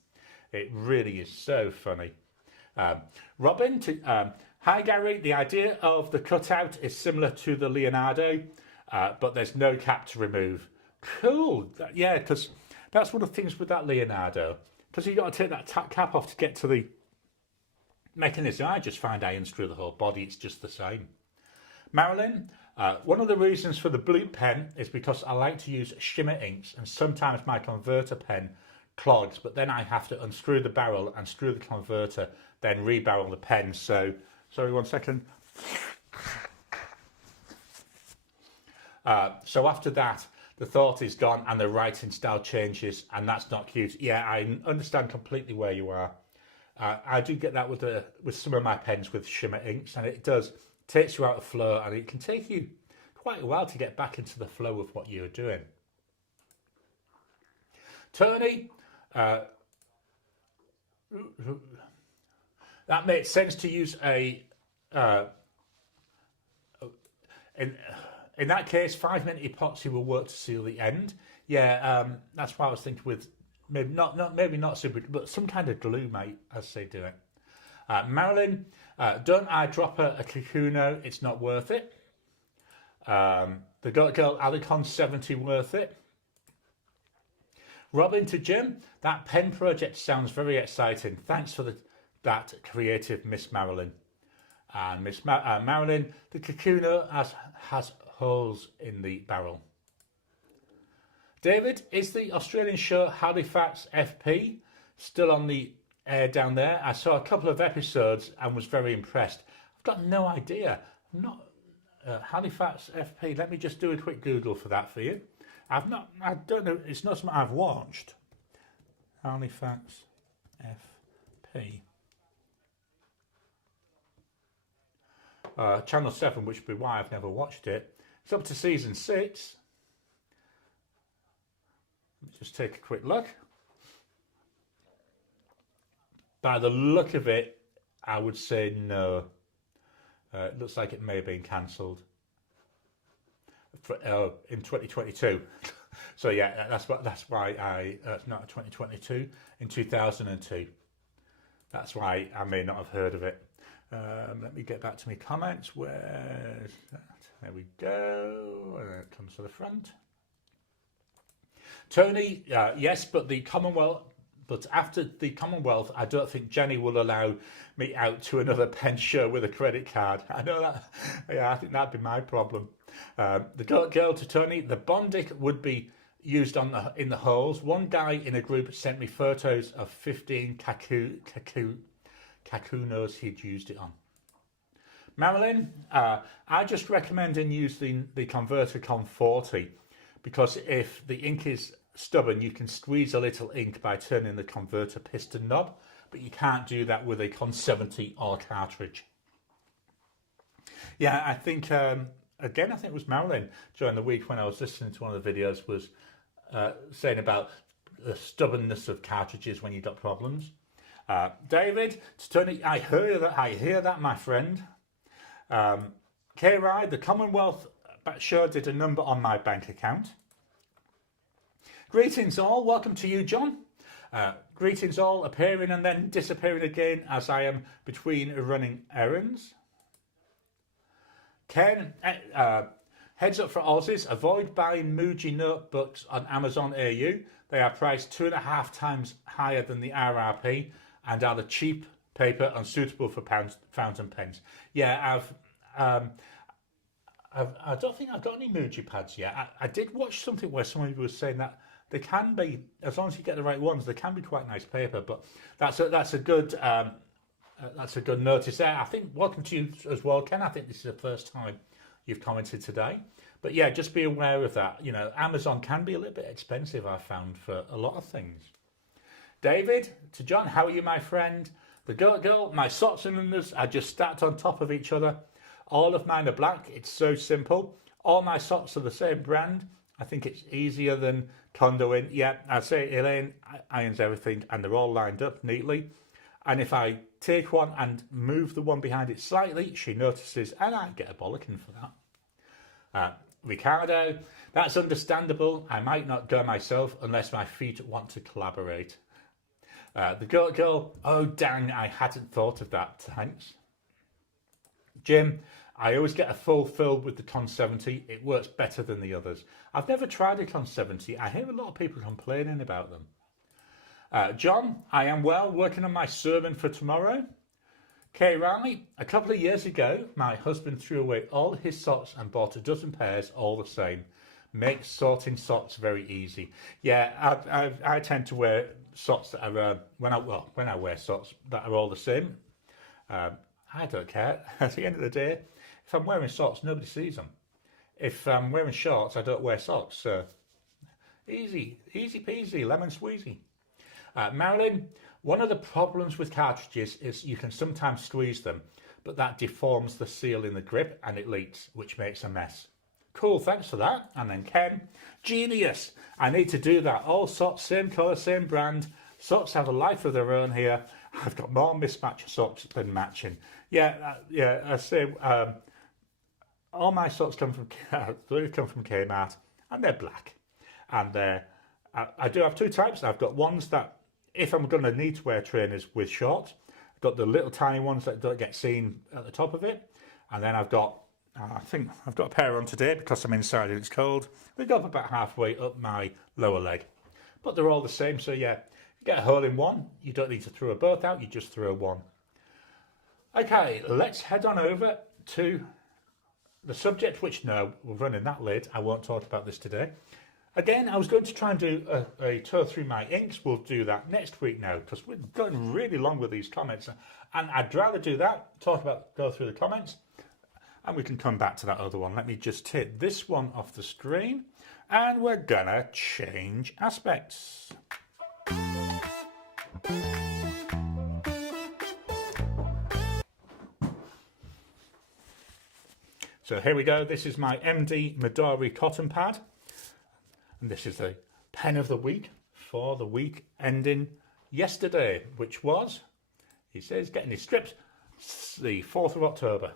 It really is so funny. Robin, hi Gary, the idea of the cutout is similar to the Leonardo, but there's no cap to remove. Cool, yeah, because that's one of the things with that Leonardo, because you've got to take that cap off to get to the mechanism. I just find irons through the whole body, it's just the same. Marilyn, one of the reasons for the blue pen is because I like to use shimmer inks, and sometimes my converter pen clogs, but then I have to unscrew the barrel and screw the converter, then rebarrel the pen. So, sorry, 1 second. So after that, the thought is gone and the writing style changes, and that's not cute. Yeah, I understand completely where you are. I do get that with some of my pens with shimmer inks, and it takes you out of flow, and it can take you quite a while to get back into the flow of what you're doing. Tony, that makes sense to use a in that case 5-minute epoxy will work to seal the end. Yeah, that's why I was thinking with maybe not super, but some kind of glue, mate, as they do it. Marilyn, don't eyedropper a cocooner, it's not worth it. The Girl Alicon 70 worth it. Robin to Jim, that pen project sounds very exciting. Thanks for that creative, Miss Marilyn. And Miss Marilyn, the cocooner has holes in the barrel. David, is the Australian show Halifax FP still on the air down there? I saw a couple of episodes and was very impressed. I've got no idea. I'm not Halifax FP. Let me just do a quick Google for that for you. I don't know, it's not something I've watched. Halifax FP. Channel 7, which would be why I've never watched it. It's up to season 6. Let me just take a quick look. By the look of it, I would say no. It looks like it may have been cancelled. In 2022. So yeah, that's why it's not 2022, in 2002. That's why I may not have heard of it. Let me get back to my comments. Where's that? There we go. And it comes to the front. Tony, yes, but the Commonwealth. But after the Commonwealth, I don't think Jenny will allow me out to another pen show with a credit card. I know that. Yeah, I think that'd be my problem. The girl to Tony, the Bondic would be used in the holes. One guy in a group sent me photos of 15 cocoonos he'd used it on. Marilyn, I just recommend using the Converter Con 40 because if the ink is stubborn, you can squeeze a little ink by turning the converter piston knob, but you can't do that with a Con 70 or cartridge. Yeah, I think again, I think it was Marilyn during the week when I was listening to one of the videos was saying about the stubbornness of cartridges when you've got problems. David, to turn it, I hear that, my friend. K-Ride, the Commonwealth sure did a number on my bank account. Greetings all, welcome to you, John. Greetings all, appearing and then disappearing again as I am between running errands. Ken, heads up for Aussies, avoid buying Muji notebooks on Amazon AU. They are priced 2.5 times higher than the RRP and are the cheap paper unsuitable for fountain pens. Yeah, I don't think I've got any Muji pads yet. I did watch something where somebody was saying that they can be, as long as you get the right ones, they can be quite nice paper. But that's a good notice there. I think welcome to you as well, Ken. I think this is the first time you've commented today. But yeah, just be aware of that. You know, Amazon can be a little bit expensive, I've found, for a lot of things. David, to John, how are you, my friend? The girl, my socks and unders are just stacked on top of each other. All of mine are black. It's so simple. All my socks are the same brand. I think it's easier than condoing. Yeah, I'd say Elaine irons everything and they're all lined up neatly. And if I take one and move the one behind it slightly, she notices and I get a bollocking for that. Ricardo, that's understandable. I might not go myself unless my feet want to collaborate. The girl, oh dang, I hadn't thought of that, thanks. Jim, I always get a full fill with the Con 70. It works better than the others. I've never tried a Con 70. I hear a lot of people complaining about them. John, I am well, working on my sermon for tomorrow. Kay Riley, a couple of years ago, my husband threw away all his socks and bought a dozen pairs, all the same. Makes sorting socks very easy. Yeah, I tend to wear socks that are, when I wear socks that are all the same, I don't care. At the end of the day, if I'm wearing socks, nobody sees them. If I'm wearing shorts, I don't wear socks. Easy peasy, lemon squeezy. Marilyn, one of the problems with cartridges is you can sometimes squeeze them, but that deforms the seal in the grip and it leaks, which makes a mess. Cool, thanks for that. And then Ken, genius. I need to do that. All socks, same colour, same brand. Socks have a life of their own here. I've got more mismatched socks than matching. Yeah, I say all my socks come from Kmart and they're black. And I do have two types. I've got ones that if I'm going to need to wear trainers with shorts, I've got the little tiny ones that don't get seen at the top of it. And then I've got, I think I've got a pair on today because I'm inside and it's cold. They go up about halfway up my lower leg. But they're all the same, so yeah, you get a hole in one. You don't need to throw both out, you just throw one. Okay, let's head on over to the subject, which no, we're running that late. I won't talk about this today. Again, I was going to try and do a tour through my inks. We'll do that next week now because we're going really long with these comments. And I'd rather do that, go through the comments, and we can come back to that other one. Let me just take this one off the screen and we're gonna change aspects. So here we go. This is my MD Midori cotton pad. And this is the pen of the week for the week ending yesterday, which was, he says, getting his strips, the 4th of October.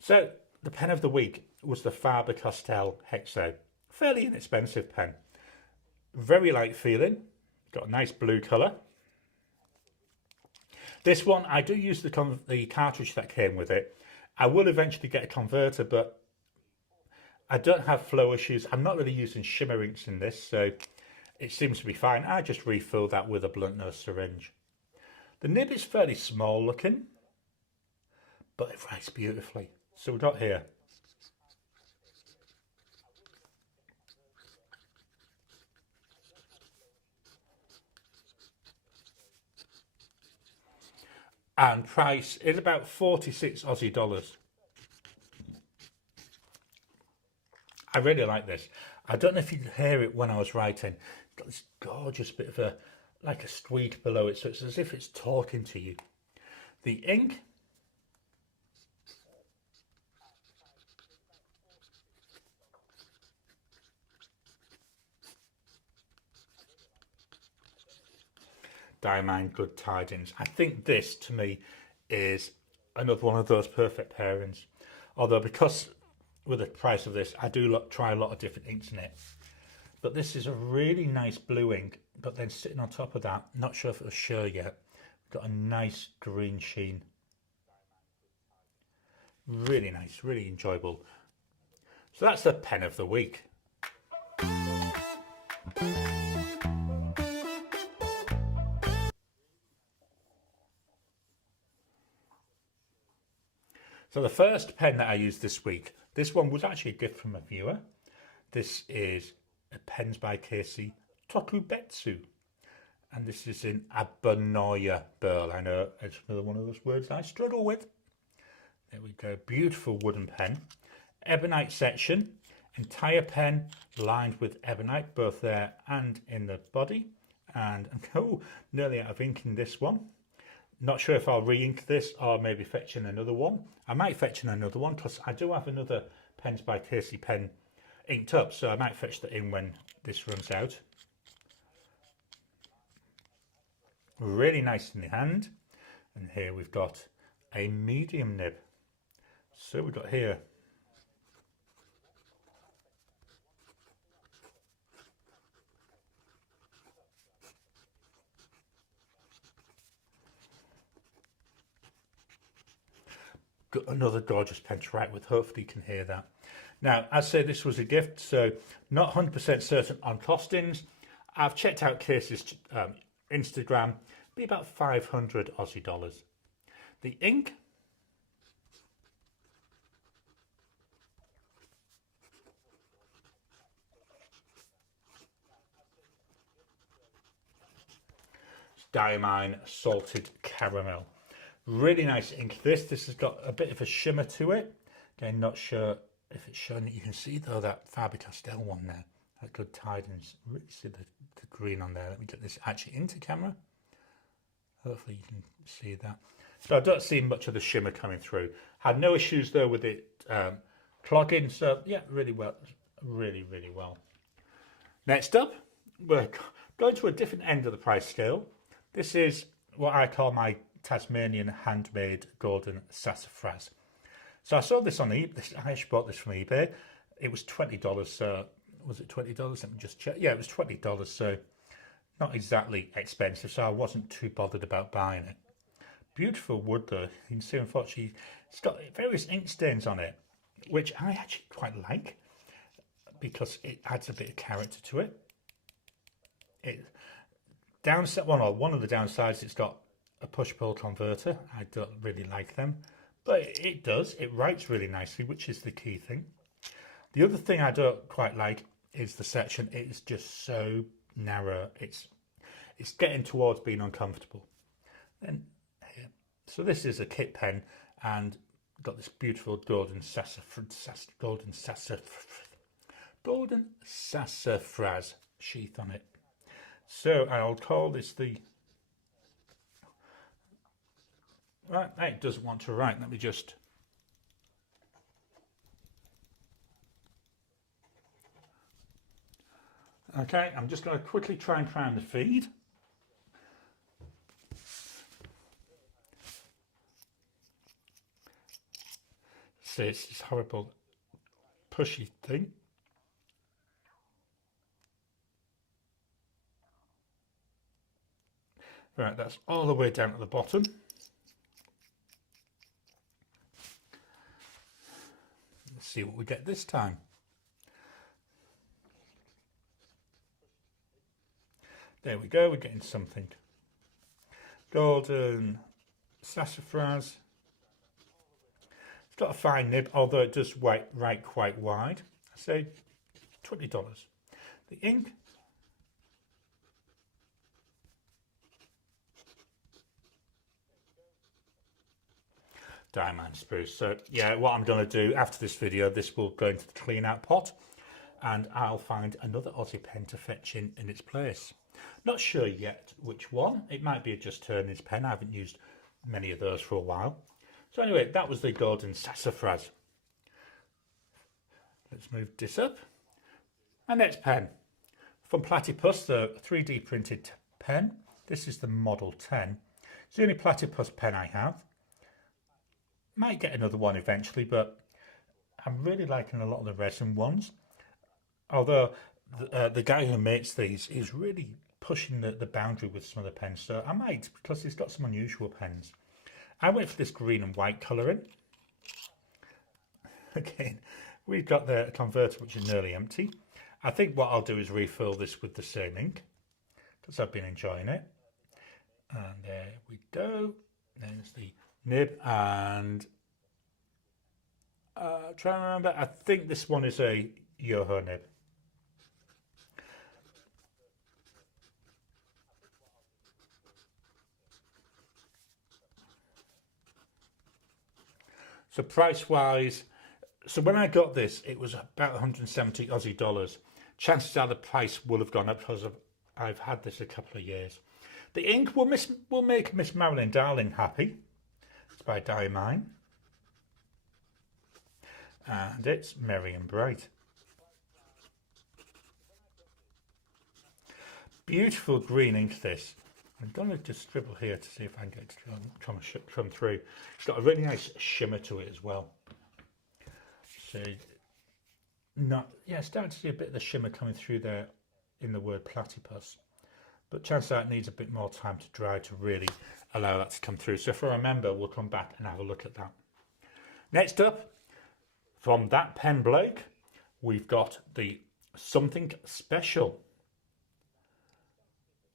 So the pen of the week was the Faber-Castell Hexo. Fairly inexpensive pen. Very light feeling. Got a nice blue colour. This one, I do use the cartridge that came with it. I will eventually get a converter, but I don't have flow issues. I'm not really using shimmer inks in this, so it seems to be fine. I just refill that with a blunt nose syringe. The nib is fairly small looking, but it writes beautifully. So we've got here. And price is about 46 Aussie dollars. I really like this. I don't know if you could hear it when I was writing. It's got this gorgeous bit of like a squeak below it, so it's as if it's talking to you. The ink, Diamond Good Tidings. I think this, to me, is another one of those perfect pairings. Although, because with the price of this, I do try a lot of different inks in it. But this is a really nice blue ink, but then sitting on top of that, not sure if it'll show yet, got a nice green sheen. Really nice, really enjoyable. So that's the pen of the week. So the first pen that I used this week, this one was actually a gift from a viewer. This is a Pens by Casey Tokubetsu. And this is in Abanoya Burl. I know it's another one of those words I struggle with. There we go, beautiful wooden pen. Ebonite section, entire pen lined with ebonite, both there and in the body. And oh, nearly out of ink in this one. Not sure if I'll re-ink this or maybe fetch in another one. I might fetch in another one because I do have another Pens by Casey pen inked up, so I might fetch that in when this runs out. Really nice in the hand. And here we've got a medium nib. So we've got here got another gorgeous pen to write with. Hopefully you can hear that. Now, as I say, this was a gift, so not 100% certain on costings. I've checked out Casey's Instagram, be about 500 Aussie dollars. The ink, Diamine Salted Caramel. Really nice ink. This has got a bit of a shimmer to it. Again, not sure if it's showing it. You can see though that Faber-Castell one there. That Good Tidings. Really see the green on there. Let me get this actually into camera. Hopefully you can see that. So I don't see much of the shimmer coming through. Had no issues though with it clogging. So yeah, really well. Really, really well. Next up, we're going to a different end of the price scale. This is what I call my Tasmanian handmade golden sassafras. So I saw this on eBay. I actually bought this from eBay. It was $20. So was it $20? Let me just check. Yeah, it was $20. So not exactly expensive. So I wasn't too bothered about buying it. Beautiful wood though. You can see, unfortunately, it's got various ink stains on it, which I actually quite like because it adds a bit of character to it. One of the downsides, it's got a push-pull converter. I don't really like them, but it does. It writes really nicely, which is the key thing. The other thing I don't quite like is the section. It is just so narrow. It's getting towards being uncomfortable. Then here, so this is a kit pen and got this beautiful golden sassafras sheath on it. So I'll call this the... Right, it doesn't want to write. Let me just... Okay, I'm just going to quickly try and prime the feed. See, it's this horrible pushy thing. Right, that's all the way down at the bottom. Let's see what we get this time. There we go, we're getting something. Golden sassafras. It's got a fine nib, although it does write quite wide. I say $20. The ink, Diamond Spruce. So yeah, what I'm going to do after this video, this will go into the clean out pot and I'll find another Aussie pen to fetch in its place. Not sure yet which one. It might be a Just Turnings pen. I haven't used many of those for a while. So anyway, that was the golden sassafras. Let's move this up. My next pen from Platypus, the 3D printed pen. This is the Model 10. It's the only platypus pen I have. Might get another one eventually, but I'm really liking a lot of the resin ones. Although the guy who makes these is really pushing the boundary with some of the pens, so I might, because he's got some unusual pens. I went for this green and white colouring. Again, we've got the converter which is nearly empty. I think what I'll do is refill this with the same ink, because I've been enjoying it. And there we go. There's the nib, and trying to remember, I think this one is a Yoho nib. So price wise, so when I got this, it was about 170 Aussie dollars. Chances are the price will have gone up because I've had this a couple of years. The ink will make Miss Marilyn Darling happy. It's by Diamine. And it's Merry and Bright. Beautiful green ink this. I'm going to just scribble here to see if I can get it to come through. It's got a really nice shimmer to it as well. So, starting to see a bit of the shimmer coming through there in the word platypus. But chances are it needs a bit more time to dry to really allow that to come through. So if I remember, we'll come back and have a look at that. Next up, from that pen bloke, we've got the Something Special.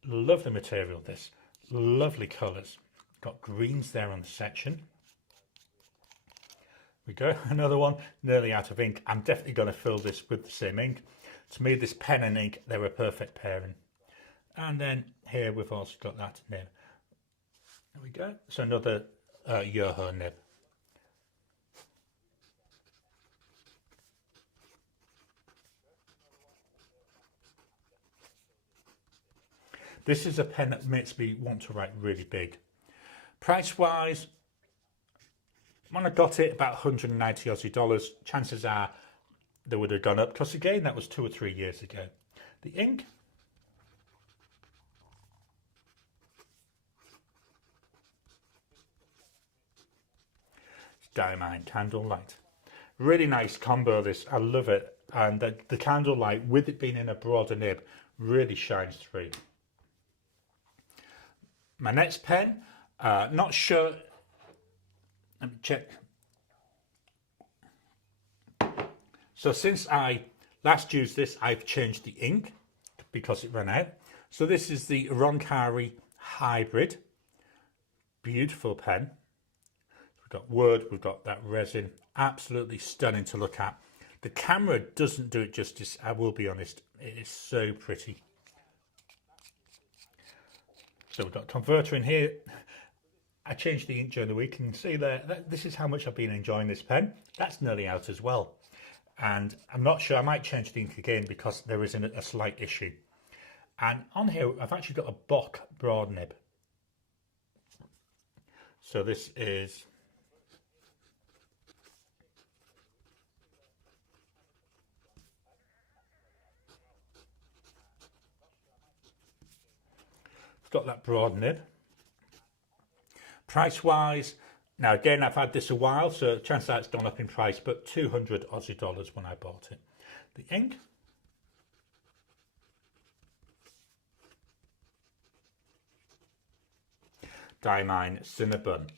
Lovely material this, lovely colours. Got greens there on the section. We go, another one, nearly out of ink. I'm definitely going to fill this with the same ink. To me, this pen and ink, they're a perfect pairing. And then here we've also got that nib. There we go. So another Yoho nib. This is a pen that makes me want to write really big. Price wise, when I got it, about 190 Aussie dollars. Chances are they would have gone up, because again, that was 2 or 3 years ago. The ink, it's Diamine Candlelight. Really nice combo this, I love it. And the candlelight, with it being in a broader nib, really shines through. My next pen, not sure, let me check. So since I last used this, I've changed the ink because it ran out. So this is the Roncari Hybrid. Beautiful pen. We've got wood, we've got that resin. Absolutely stunning to look at. The camera doesn't do it justice, I will be honest. It is so pretty. So we've got a converter in here. I changed the ink during the week, and you can see there, this is how much I've been enjoying this pen. That's nearly out as well. And I'm not sure, I might change the ink again because there is a slight issue. And on here, I've actually got a Bock broad nib. So this is, it's got that broad nib. Price wise, now again, I've had this a while, so chances are it's gone up in price, but 200 Aussie dollars when I bought it. The ink, Diamine Cinnabon.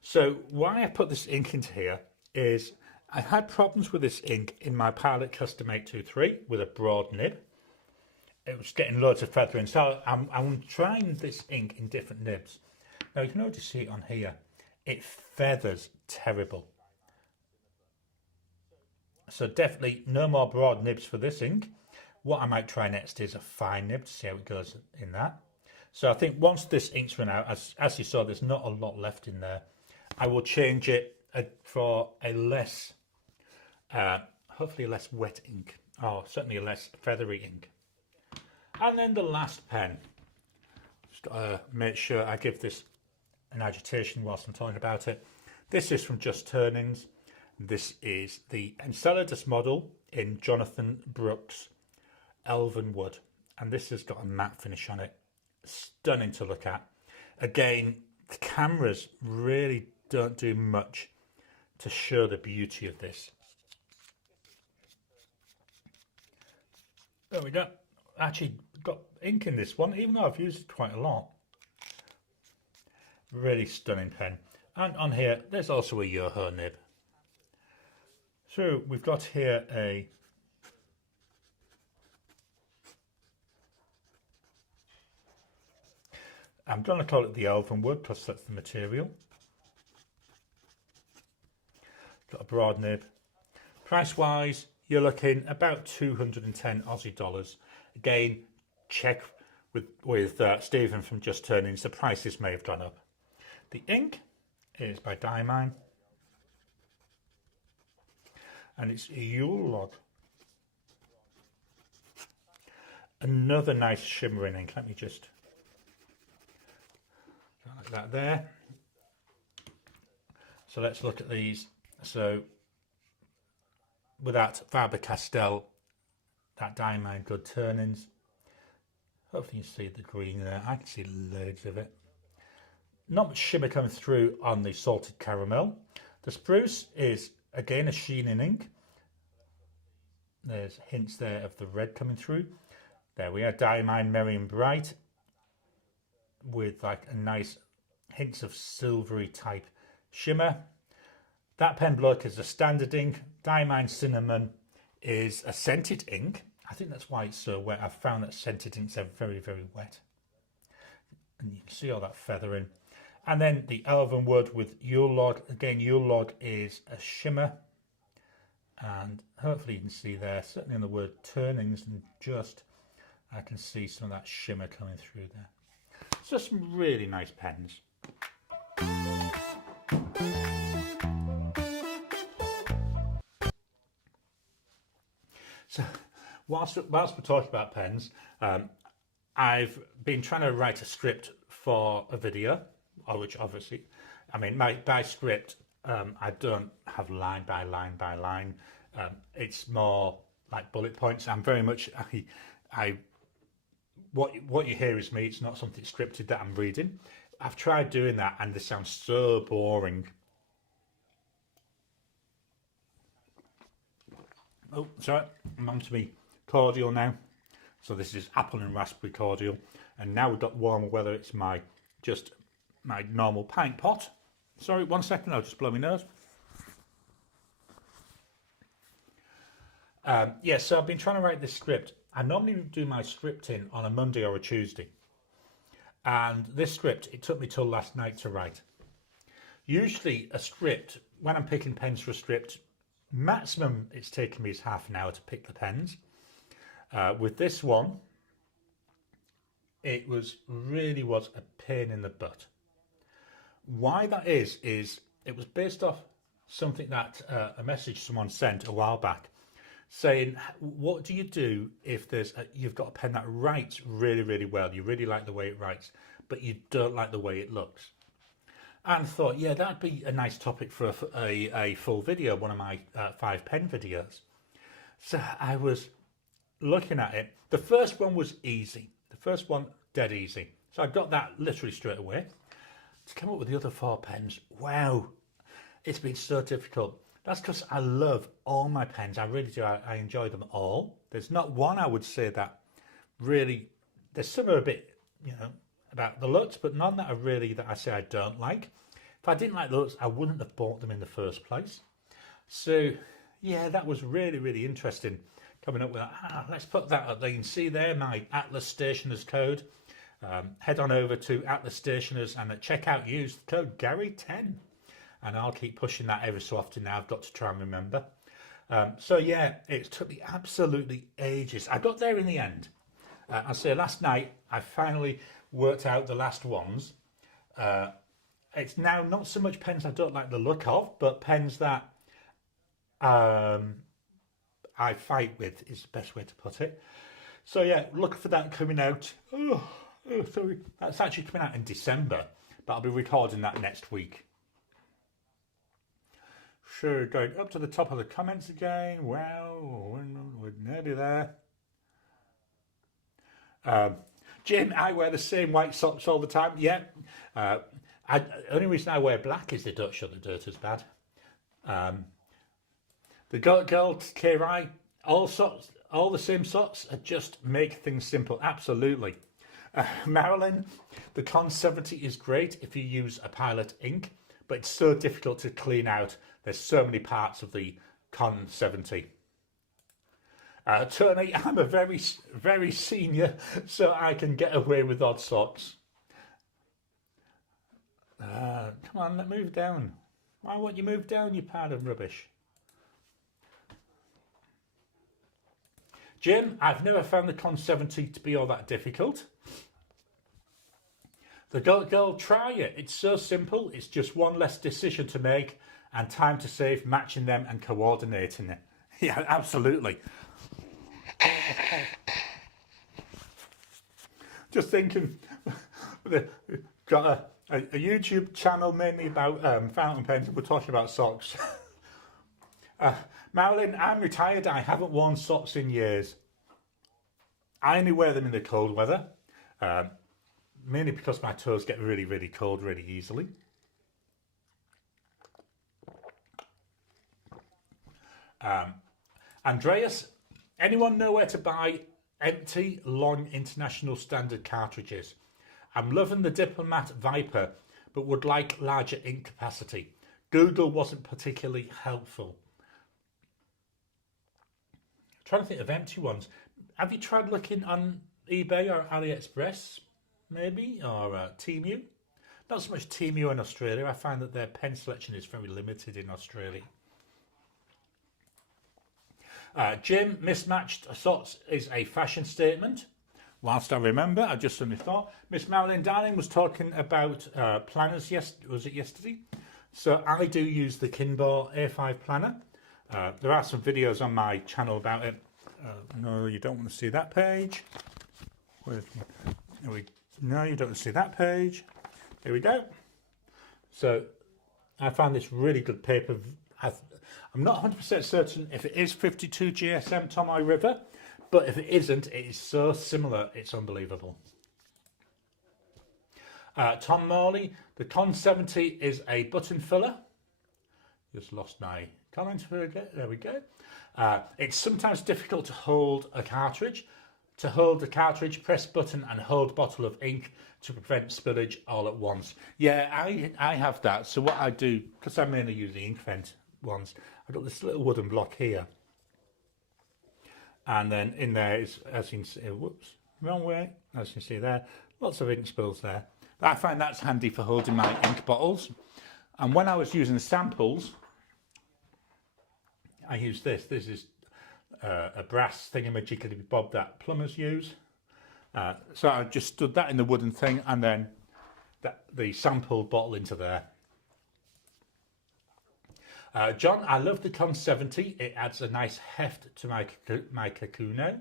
So why I put this ink into here is I had problems with this ink in my Pilot Custom 823 with a broad nib. It was getting loads of feathering, so I'm trying this ink in different nibs. Now you can already see it on here. It feathers terrible. So definitely no more broad nibs for this ink. What I might try next is a fine nib to see how it goes in that. So I think once this ink's run out, as you saw, there's not a lot left in there. I will change it for a less, hopefully a less wet ink, or certainly a less feathery ink. And then the last pen. Just got to make sure I give this an agitation whilst I'm talking about it. This is from Just Turnings. This is the Enceladus model in Jonathan Brooks Elven Wood, and this has got a matte finish on it. stunning to look at. Again, the cameras really don't do much to show the beauty of this. There we go. Actually got ink in this one, even though I've used it quite a lot. Really stunning pen. And on here, there's also a Yoho nib. So we've got here a I'm going to call it the elven wood because that's the material. Got a broad nib. Price wise, you're looking about 210 Aussie dollars. Again, check with Stephen from Just Turnings. The prices may have gone up. The ink is by Diamine, and it's a Yule log. Another nice shimmering ink. Let me just like that there. So let's look at these. So with that Faber-Castell, that Diamine Good Turnings. Hopefully you see the green there. I can see loads of it. Not much shimmer coming through on the salted caramel. The spruce is again a sheening ink. There's hints there of the red coming through. There we are, Diamine Merry and Bright, with like a nice hints of silvery type shimmer. That pen block is a standard ink. Diamine Cinnamon is a scented ink. I think that's why it's so wet. I've found that scented inks are very, very wet. And you can see all that feathering. And then the Elven Wood with Yule Log. Again, Yule Log is a shimmer. And hopefully you can see there, certainly on the word Turnings, and just I can see some of that shimmer coming through there. So some really nice pens. So whilst we're talking about pens, I've been trying to write a script for a video, which obviously, I mean, by script, I don't have line by line by line. It's more like bullet points. I'm very much, what you hear is me. It's not something scripted that I'm reading. I've tried doing that and this sounds so boring. Oh, sorry, I'm on to me cordial now. So this is apple and raspberry cordial. And now we've got warmer weather. It's my normal pint pot. Sorry, 1 second, I'll just blow my nose. Yeah, so I've been trying to write this script. I normally do my scripting on a Monday or a Tuesday. And this script, it took me till last night to write. Usually a script, when I'm picking pens for a script, maximum it's taken me is half an hour to pick the pens. With this one, it really was a pain in the butt. Why that is it was based off something that a message someone sent a while back saying, what do you do if you've got a pen that writes really, really well, you really like the way it writes, but you don't like the way it looks? And thought, yeah, that'd be a nice topic for a full video, one of my 5 pen videos. So I was looking at it. The first one was easy. The first one, dead easy. So I got that literally straight away. To come up with the other 4 pens, wow, it's been so difficult. That's because I love all my pens. I really do. I enjoy them all. There's not one I would say that really, there's some are a bit, about the looks, but none that are really that I say I don't like. If I didn't like the looks, I wouldn't have bought them in the first place. So yeah, that was really, really interesting coming up with that. Let's put that up there. You can see there my Atlas Stationers code. Head on over to Atlas Stationers and at checkout use the code Gary10. And I'll keep pushing that every so often now. I've got to try and remember. So yeah, it took me absolutely ages. I got there in the end. I'll say last night, I finally worked out the last ones. It's now not so much pens I don't like the look of, but pens that I fight with is the best way to put it. So yeah, look for that coming out. Oh, sorry. That's actually coming out in December, but I'll be recording that next week. So going up to the top of the comments again. Well, we're nearly there. Jim, I wear the same white socks all the time. Yeah. Only reason I wear black is they don't show the dirt as bad. The girl K-Rai, all socks, all the same socks, just make things simple. Absolutely. Marilyn, the Con 70 is great if you use a Pilot ink, but it's so difficult to clean out. There's so many parts of the Con 70. Tony, I'm a very senior, so I can get away with odd socks. Come on, move down. Why won't you move down, you pile of rubbish? Jim, I've never found the Con 70 to be all that difficult. The girl, try it. It's so simple. It's just one less decision to make and time to save matching them and coordinating it. Yeah, absolutely. Just thinking, got a YouTube channel mainly about fountain pens, and we're talking about socks. Marilyn, I'm retired. I haven't worn socks in years. I only wear them in the cold weather, mainly because my toes get really cold really easily. Andreas, anyone know where to buy empty, long international standard cartridges? I'm loving the Diplomat Viper, but would like larger ink capacity. Google wasn't particularly helpful. I'm trying to think of empty ones. Have you tried looking on eBay or AliExpress, maybe, or Temu? Not so much Temu in Australia. I find that their pen selection is very limited in Australia. Jim, mismatched socks is a fashion statement. Whilst I remember, I just suddenly thought, Miss Marilyn Darling was talking about planners, was it yesterday? So I do use the Kinball A5 planner. There are some videos on my channel about it. No, you don't want to see that page. No, you don't want to see that page. Here we go. So I found this really good paper. I'm not 100% certain if it is 52 GSM Tomoe River, but if it isn't, it is so similar, it's unbelievable. Tom Morley, the Con 70 is a button filler. Just lost my comment for a bit. There we go. It's sometimes difficult to hold a cartridge. To hold the cartridge, press button and hold bottle of ink to prevent spillage all at once. Yeah, I have that. So what I do, because I mainly use the ink vent ones, I've got this little wooden block here. And then in there is, as you can see, whoops, wrong way, as you can see there, lots of ink spills there. But I find that's handy for holding my ink bottles. And when I was using samples, I use this. This is a brass thingamajiggy bob that plumbers use. So I just stood that in the wooden thing and then the sample bottle into there. John, I love the Con 70. It adds a nice heft to my Kakuno.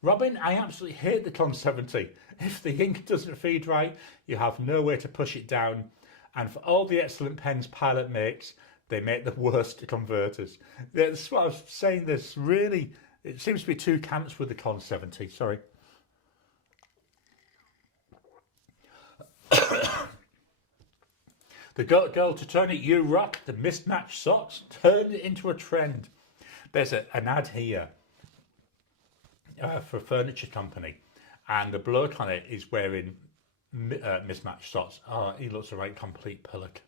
Robin, I absolutely hate the Con 70. If the ink doesn't feed right, you have no way to push it down. And for all the excellent pens Pilot makes, they make the worst converters. That's what I was saying. There's really, it seems to be two camps with the Con 70. Sorry. The girl to turn it, you rock, the mismatched socks, turn it into a trend. There's an ad here for a furniture company, and the bloke on it is wearing mismatched socks. Oh, he looks a right complete pillock.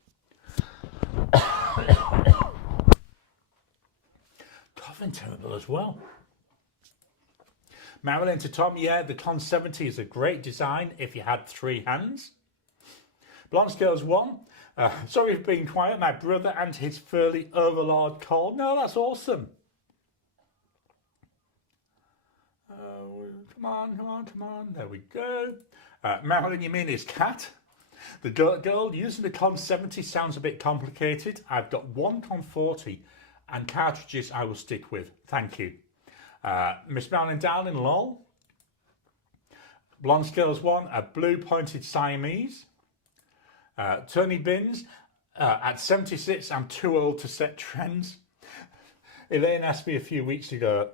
Coughing terrible as well. Marilyn to Tom, yeah, the Con 70 is a great design if you had three hands. Blonde Girls 1. Sorry for being quiet. My brother and his furry overlord called. No, that's awesome. Come on. There we go. Marilyn, you mean his cat? The girl using the Con 70 sounds a bit complicated. I've got one Con 40 and cartridges I will stick with. Thank you. Miss Marilyn Darling, lol. Blonde Girls 1, a blue pointed Siamese. Tony Bins, at 76, I'm too old to set trends. Elaine asked me a few weeks ago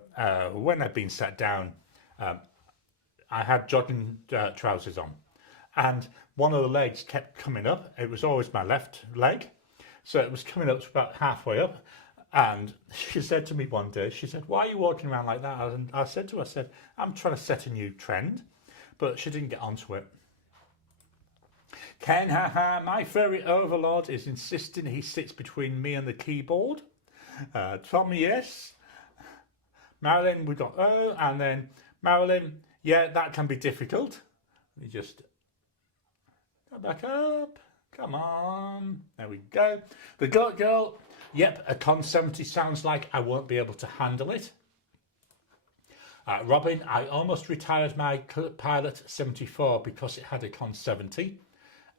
when I'd been sat down. I had jogging trousers on, and one of the legs kept coming up. It was always my left leg, so it was coming up to about halfway up. And she said to me one day, she said, "Why are you walking around like that?" And I said to her, "I'm trying to set a new trend," but she didn't get onto it. Ken, haha, my furry overlord is insisting he sits between me and the keyboard. Tommy, yes. Marilyn, we got O, and then Marilyn, yeah, that can be difficult. We just go back up. Come on. There we go. The Goat Girl, yep, a Con 70 sounds like I won't be able to handle it. Robin, I almost retired my Pilot 74 because it had a Con 70.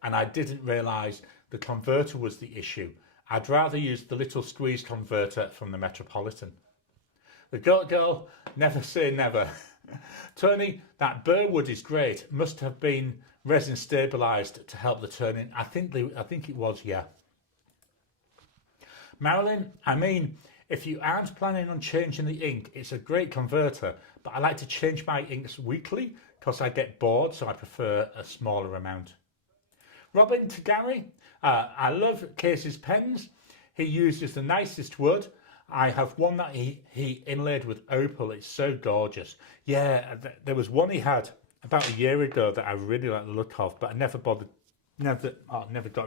And I didn't realise the converter was the issue. I'd rather use the little squeeze converter from the Metropolitan. The Goat Girl, never say never. Tony, that burr wood is great. Must have been resin stabilised to help the turning. I think it was, yeah. Marilyn, I mean, if you aren't planning on changing the ink, it's a great converter, but I like to change my inks weekly because I get bored, so I prefer a smaller amount. Robin to Gary, I love Casey's pens. He uses the nicest wood. I have one that he inlaid with opal. It's so gorgeous. Yeah, there was one he had about a year ago that I really like the look of, but I never got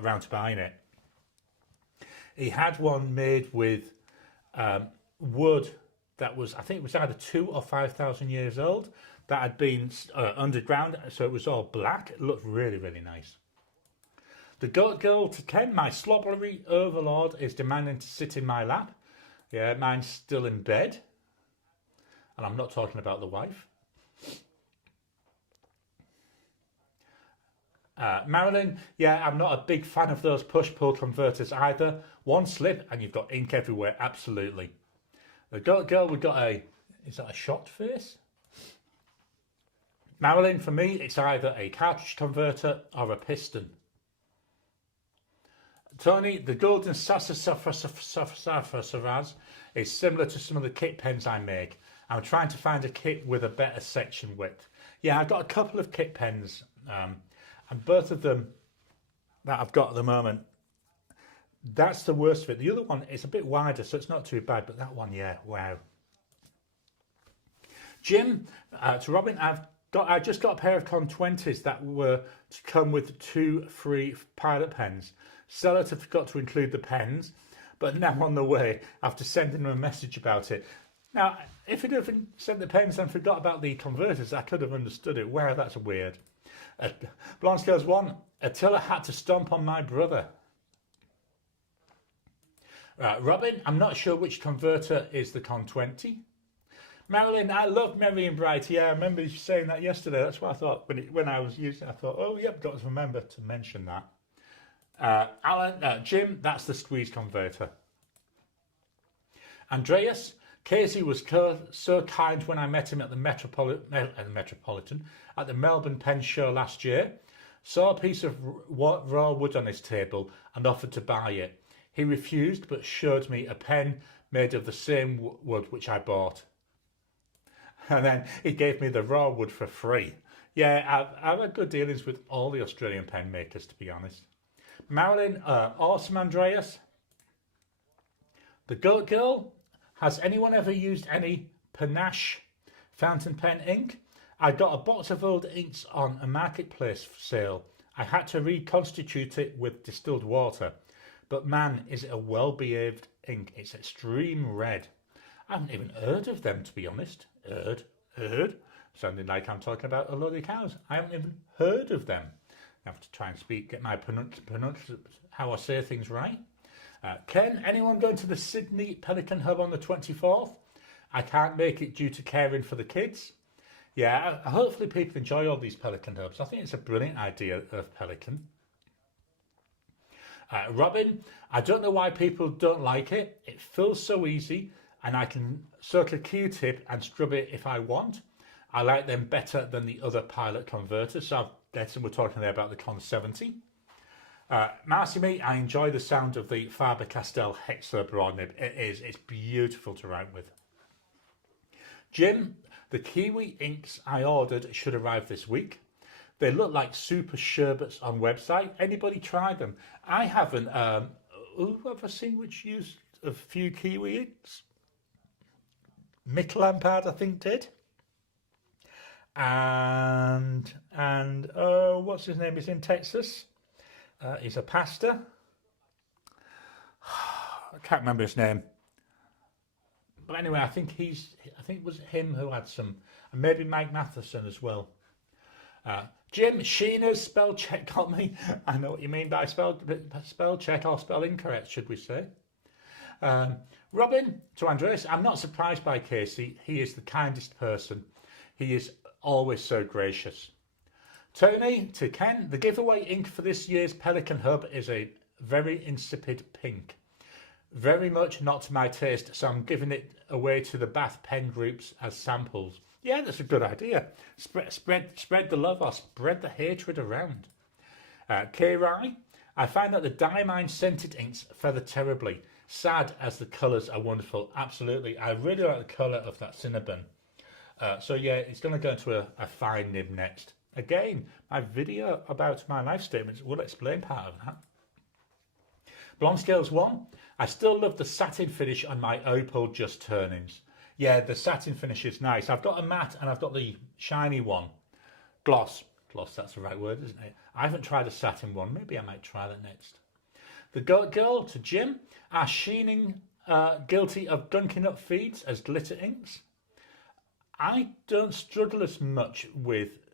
around to buying it. He had one made with wood that was, I think it was either 2,000 or 5,000 years old, that had been underground, so it was all black. It looked really, really nice. The Goat Girl to Ken, my slobbery overlord is demanding to sit in my lap. Yeah, mine's still in bed. And I'm not talking about the wife. Marilyn, yeah, I'm not a big fan of those push-pull converters either. One slip and you've got ink everywhere, absolutely. The Goat Girl, we've got is that a shot face? Marilyn, for me, it's either a cartridge converter or a piston. Tony, the golden Sassafras is similar to some of the kit pens I make. I'm trying to find a kit with a better section width. Yeah, I've got a couple of kit pens, and both of them that I've got at the moment, that's the worst of it. The other one is a bit wider, so it's not too bad, but that one, yeah, wow. Jim, to Robin, I just got a pair of Con 20s that were to come with 2 free Pilot pens. Seller forgot to include the pens, but now on the way after sending them a message about it. Now, if he'd have sent the pens and forgot about the converters, I could have understood it. Wow, that's weird. Blanche goes 1. Attila had to stomp on my brother. Robin, I'm not sure which converter is the Con 20. Marilyn, I love Merry and Bright. Yeah, I remember you saying that yesterday. That's what I thought when I was using it. I thought, oh, yep, got to remember to mention that. Jim, that's the squeeze converter. Andreas, Casey was so kind when I met him at the Metropolitan at the Melbourne Pen Show last year. Saw a piece of raw wood on his table and offered to buy it. He refused but showed me a pen made of the same wood which I bought. And then he gave me the raw wood for free. Yeah, I've had good dealings with all the Australian pen makers, to be honest. Marilyn, awesome, Andreas. The Goat Girl, has anyone ever used any Panache fountain pen ink? I got a box of old inks on a marketplace sale. I had to reconstitute it with distilled water. But man, is it a well-behaved ink. It's extreme red. I haven't even heard of them, to be honest. Heard? Sounding like I'm talking about a load of cows. I haven't even heard of them. I have to try and get my how I say things right. Ken, anyone going to the Sydney Pelican Hub on the 24th? I can't make it due to caring for the kids. Yeah, hopefully people enjoy all these Pelican Hubs. I think it's a brilliant idea of Pelican. Robin, I don't know why people don't like it. It feels so easy and I can circle a Q-tip and scrub it if I want. I like them better than the other Pilot converters. So I'm guessing we're talking there about the Con 70. Marcy Me, I enjoy the sound of the Faber-Castell Hexler broad nib. It's beautiful to write with. Jim, The kiwi inks I ordered should arrive this week. They look like super sherbets on website. Anybody tried them? I haven't. Who have I seen which used a few kiwi inks? Mick Lampard, I think, did. And what's his name? He's in Texas. He's a pastor. I can't remember his name. But anyway, I think it was him who had some, and maybe Mike Matheson as well. Jim Sheena's spell check got me. I know what you mean by spell check, or spell incorrect, should we say. Robin to Andreas, I'm not surprised by Casey. He is the kindest person. He is always so gracious. Tony to Ken, the giveaway ink for this year's Pelican Hub is a very insipid pink. Very much not to my taste, so I'm giving it away to the Bath pen groups as samples. Yeah, that's a good idea. Spread the love or spread the hatred around. K. Rye, I find that the Diamine scented inks feather terribly. Sad as the colours are wonderful. Absolutely. I really like the colour of that Cinnabon. So yeah, it's going to go into a fine nib next. Again, my video about my life statements will explain part of that. Blonde Scales 1. I still love the satin finish on my Opal Just Turnings. Yeah, the satin finish is nice. I've got a matte and I've got the shiny one. Gloss, that's the right word, isn't it? I haven't tried a satin one. Maybe I might try that next. The Goat Girl to Jim. Are Sheening guilty of gunking up feeds as glitter inks? I don't struggle as much with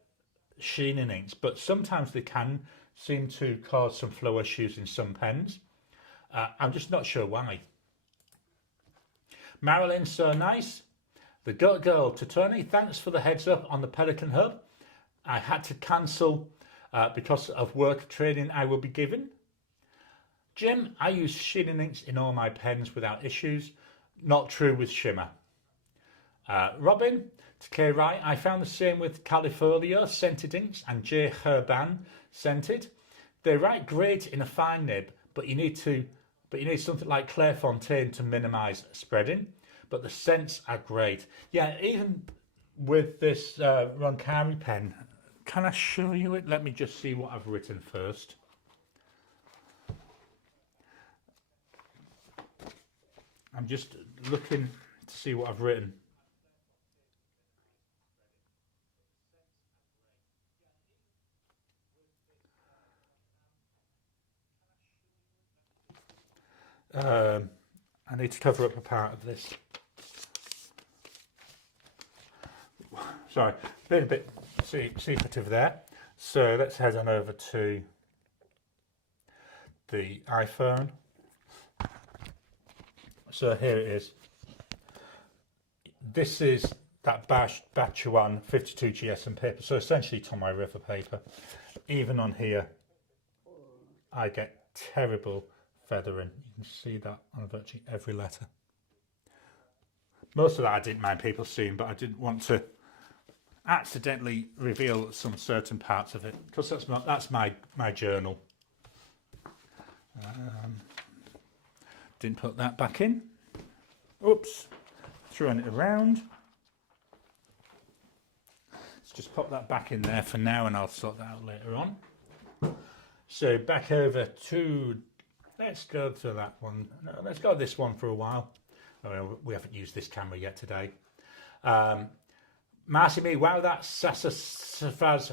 Sheening inks, but sometimes they can seem to cause some flow issues in some pens. I'm just not sure why. Marilyn, so nice. The Goat Girl to Tony, thanks for the heads up on the Pelican Hub. I had to cancel because of work training I will be given. Jim, I use Sheening inks in all my pens without issues. Not true with Shimmer. Robin, to K. Wright, I found the same with Califolio scented inks and J. Herban scented. They write great in a fine nib, but you need something like Clairefontaine to minimise spreading. But the scents are great. Yeah, even with this Roncari pen, can I show you it? Let me just see what I've written first. I'm just looking to see what I've written. I need to cover up a part of this. Sorry, been a bit secretive there. So let's head on over to the iPhone. So here it is. This is that Bachuan 52 GSM paper. So essentially Tomoe River paper. Even on here, I get terrible feathering. You can see that on virtually every letter. Most of that I didn't mind people seeing, but I didn't want to accidentally reveal some certain parts of it because that's my journal. Didn't put that back in. Oops, throwing it around. Let's just pop that back in there for now and I'll sort that out later on. So back over to, let's go to that one. No, let's go this one for a while. Oh, we haven't used this camera yet today. Marcy Me, wow, that Sassafras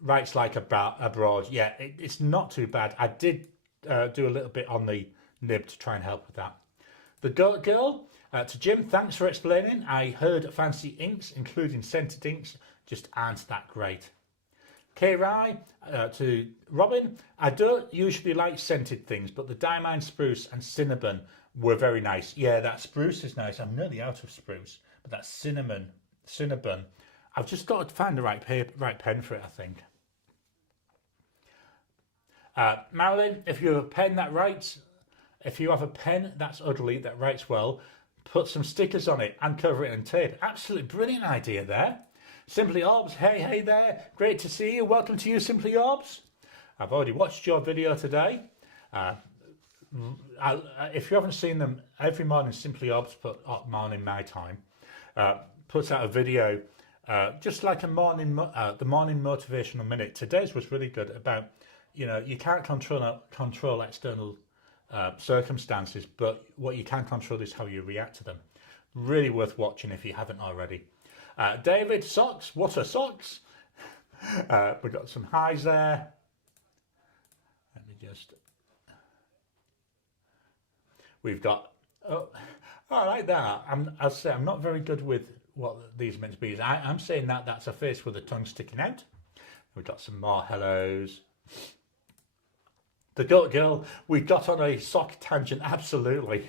writes like abroad. Yeah, it's not too bad. I did do a little bit on the nib to try and help with that. The Goat Girl, to Jim, thanks for explaining. I heard fancy inks, including scented inks, just aren't that great. K. Rye, to Robin, I don't usually like scented things, but the Diamine Spruce and Cinnabon were very nice. Yeah, that spruce is nice. I'm nearly out of spruce, but that Cinnabon, I've just got to find the right pen for it, I think. Marilyn, if you have a pen that writes, that's ugly, that writes well, put some stickers on it and cover it in tape. Absolutely brilliant idea there. Simply Orbs, hey there, great to see you. Welcome to you, Simply Orbs. I've already watched your video today. If you haven't seen them, every morning Simply Orbs put up morning my time. puts out a video, just like a the morning motivational minute. Today's was really good about, you can't control external circumstances, but what you can control is how you react to them. Really worth watching if you haven't already. David, socks, what are socks? We've got some highs there. Let me just. We've got. Oh, I like that. I'll say I'm not very good with what these meant to be. I'm saying that's a face with a tongue sticking out. We've got some more hellos. The Goat Girl, we got on a sock tangent, absolutely.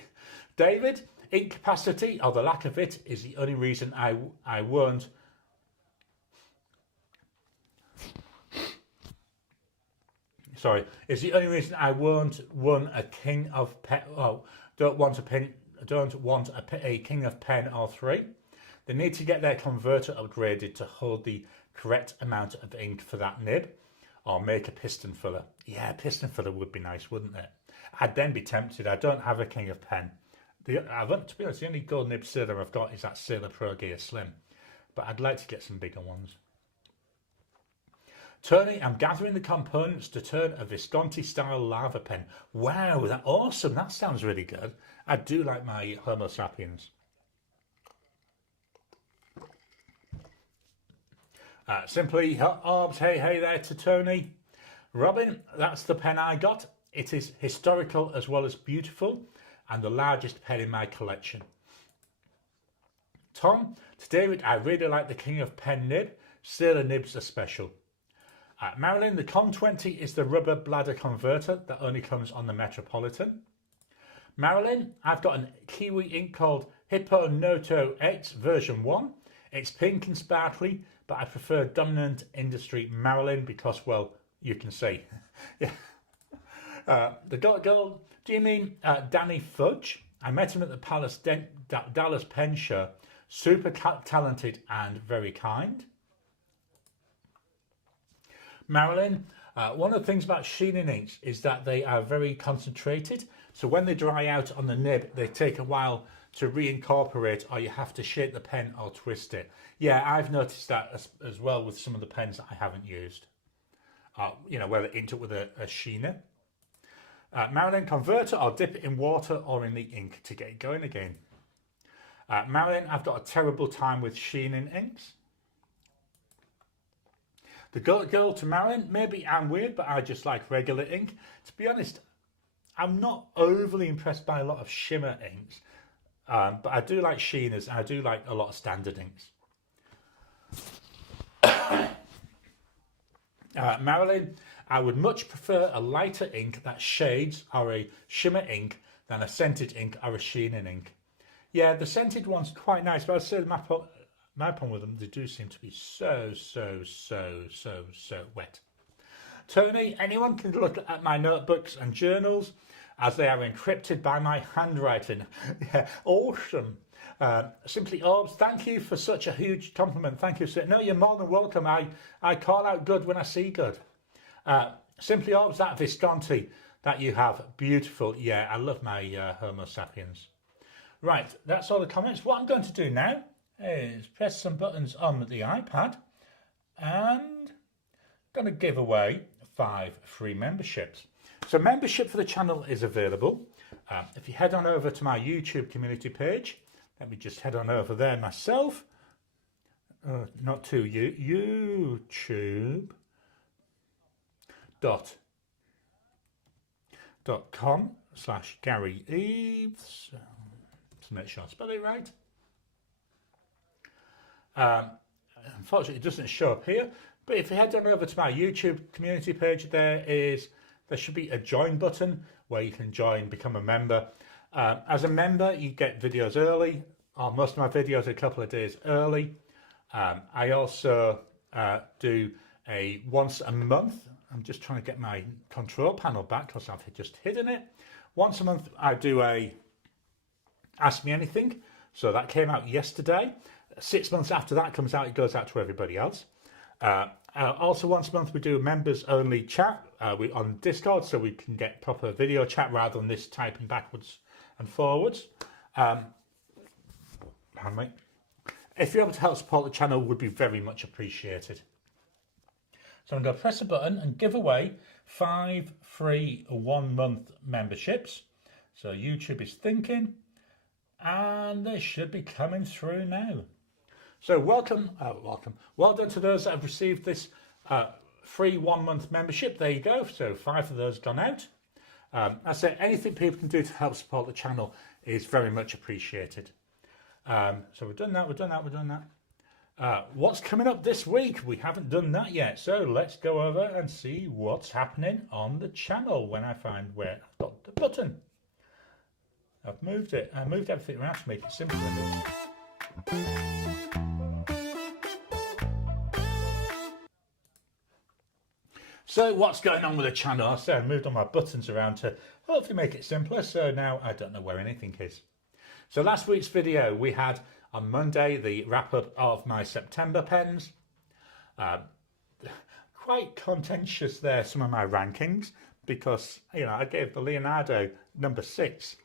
David, incapacity, or the lack of it, is the only reason I won't. Sorry, is the only reason I won't won a king of pen. Oh, don't want a king of pen or 3. They need to get their converter upgraded to hold the correct amount of ink for that nib, or make a piston filler. Yeah, piston filler would be nice, wouldn't it? I'd then be tempted. I don't have a king of pen. To be honest, the only gold nib sailor I've got is that Sailor Pro Gear Slim, but I'd like to get some bigger ones. Tony, I'm gathering the components to turn a Visconti style lava pen. Wow, that's awesome. That sounds really good. I do like my Homo sapiens. Simply Orbs, hey there to Tony. Robin, that's the pen I got. It is historical as well as beautiful, and the largest pen in my collection. Tom, to David, I really like the King of Pen nib. Sailor nibs are special. Marilyn, the Com 20 is the rubber bladder converter that only comes on the Metropolitan. Marilyn, I've got a Kiwi ink called Hippo Noto X version 1. It's pink and sparkly, but I prefer Dominant Industry Marilyn because, well, you can see. Yeah. The Goat Girl, do you mean Danny Fudge? I met him at the Dallas Pen Show. Super talented and very kind. Marilyn, one of the things about sheening inks is that they are very concentrated. So when they dry out on the nib, they take a while to reincorporate, or you have to shake the pen or twist it. Yeah, I've noticed that as well with some of the pens that I haven't used. Where they inked it with a sheener. Marilyn, converter or dip it in water or in the ink to get it going again. Marilyn, I've got a terrible time with sheening inks. The Goat Girl to Marilyn, maybe I'm weird, but I just like regular ink. To be honest, I'm not overly impressed by a lot of shimmer inks, but I do like sheeners, and I do like a lot of standard inks. Marilyn, I would much prefer a lighter ink that shades or a shimmer ink than a scented ink or a sheening ink. Yeah, the scented one's quite nice, but I'd say my problem with them, they do seem to be so wet. Tony, anyone can look at my notebooks and journals as they are encrypted by my handwriting. Yeah, awesome. Simply Orbs, thank you for such a huge compliment. Thank you, sir. No, you're more than welcome. I call out good when I see good. Simply Orbs, that Visconti that you have, beautiful. Yeah, I love my Homo sapiens. Right, that's all the comments. What I'm going to do now is press some buttons on the iPad and I'm going to give away 5 free memberships. So membership for the channel is available. If you head on over to my YouTube community page, let me just head on over there myself. Not to you, youtube.com/Gary Eves. To make sure I spell it right. Unfortunately, it doesn't show up here. But if you head on over to my YouTube community page, there should be a join button where you can join, become a member. As a member, you get videos early, or most of my videos a couple of days early. I also do a once a month. I'm just trying to get my control panel back because I've just hidden it. Once a month, I do a Ask Me Anything. So that came out yesterday. 6 months after that comes out, it goes out to everybody else. Also, once a month, we do a members only chat on Discord, so we can get proper video chat rather than this typing backwards and forwards. Pardon me. if you're able to help support the channel, would be very much appreciated. So I'm going to press a button and give away 5 free 1-month memberships. So YouTube is thinking, and they should be coming through now. So well done to those that have received this free 1-month membership. There you go. So 5 of those gone out. I say anything people can do to help support the channel is very much appreciated. So we've done that. What's coming up this week? We haven't done that yet, so let's go over and see what's happening on the channel when I find where I've got the button. I've moved it. I moved everything around to make it simpler. So what's going on with the channel? So I moved all my buttons around to hopefully make it simpler, so now I don't know where anything is. So last week's video we had on Monday the wrap up of my September pens. Quite contentious there, some of my rankings, because I gave the Leonardo number 6.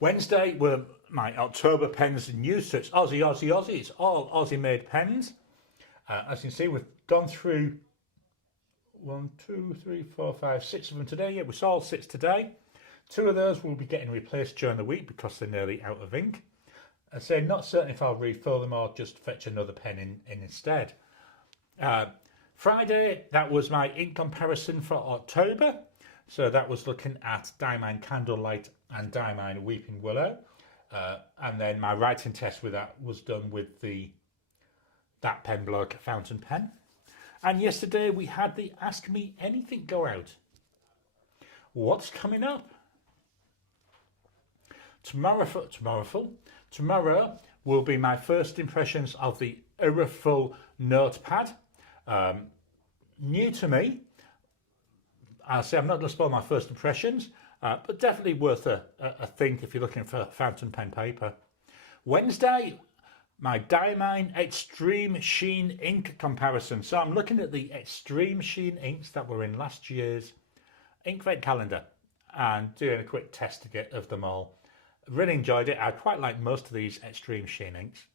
Wednesday were my October pens in use, so it's Aussie, it's all Aussie made pens. As you can see, we've gone through 1, 2, 3, 4, 5, 6 of them today. Yeah, we saw all 6 today. 2 of those will be getting replaced during the week because they're nearly out of ink. I say not certain if I'll refill them or just fetch another pen in instead. Friday, that was my ink comparison for October. So that was looking at Diamine Candlelight and Diamine Weeping Willow. And then my writing test with that was done with that pen bloke fountain pen. And yesterday we had the Ask Me Anything go out. What's coming up? Tomorrow will be my first impressions of the Irreful notepad. New to me. I'll say I'm not going to spoil my first impressions, but definitely worth a think if you're looking for fountain pen paper. Wednesday, my Diamine Extreme Sheen ink comparison. So I'm looking at the Extreme Sheen inks that were in last year's Inkvent calendar and doing a quick test of them all. Really enjoyed it. I quite like most of these Extreme Sheen inks.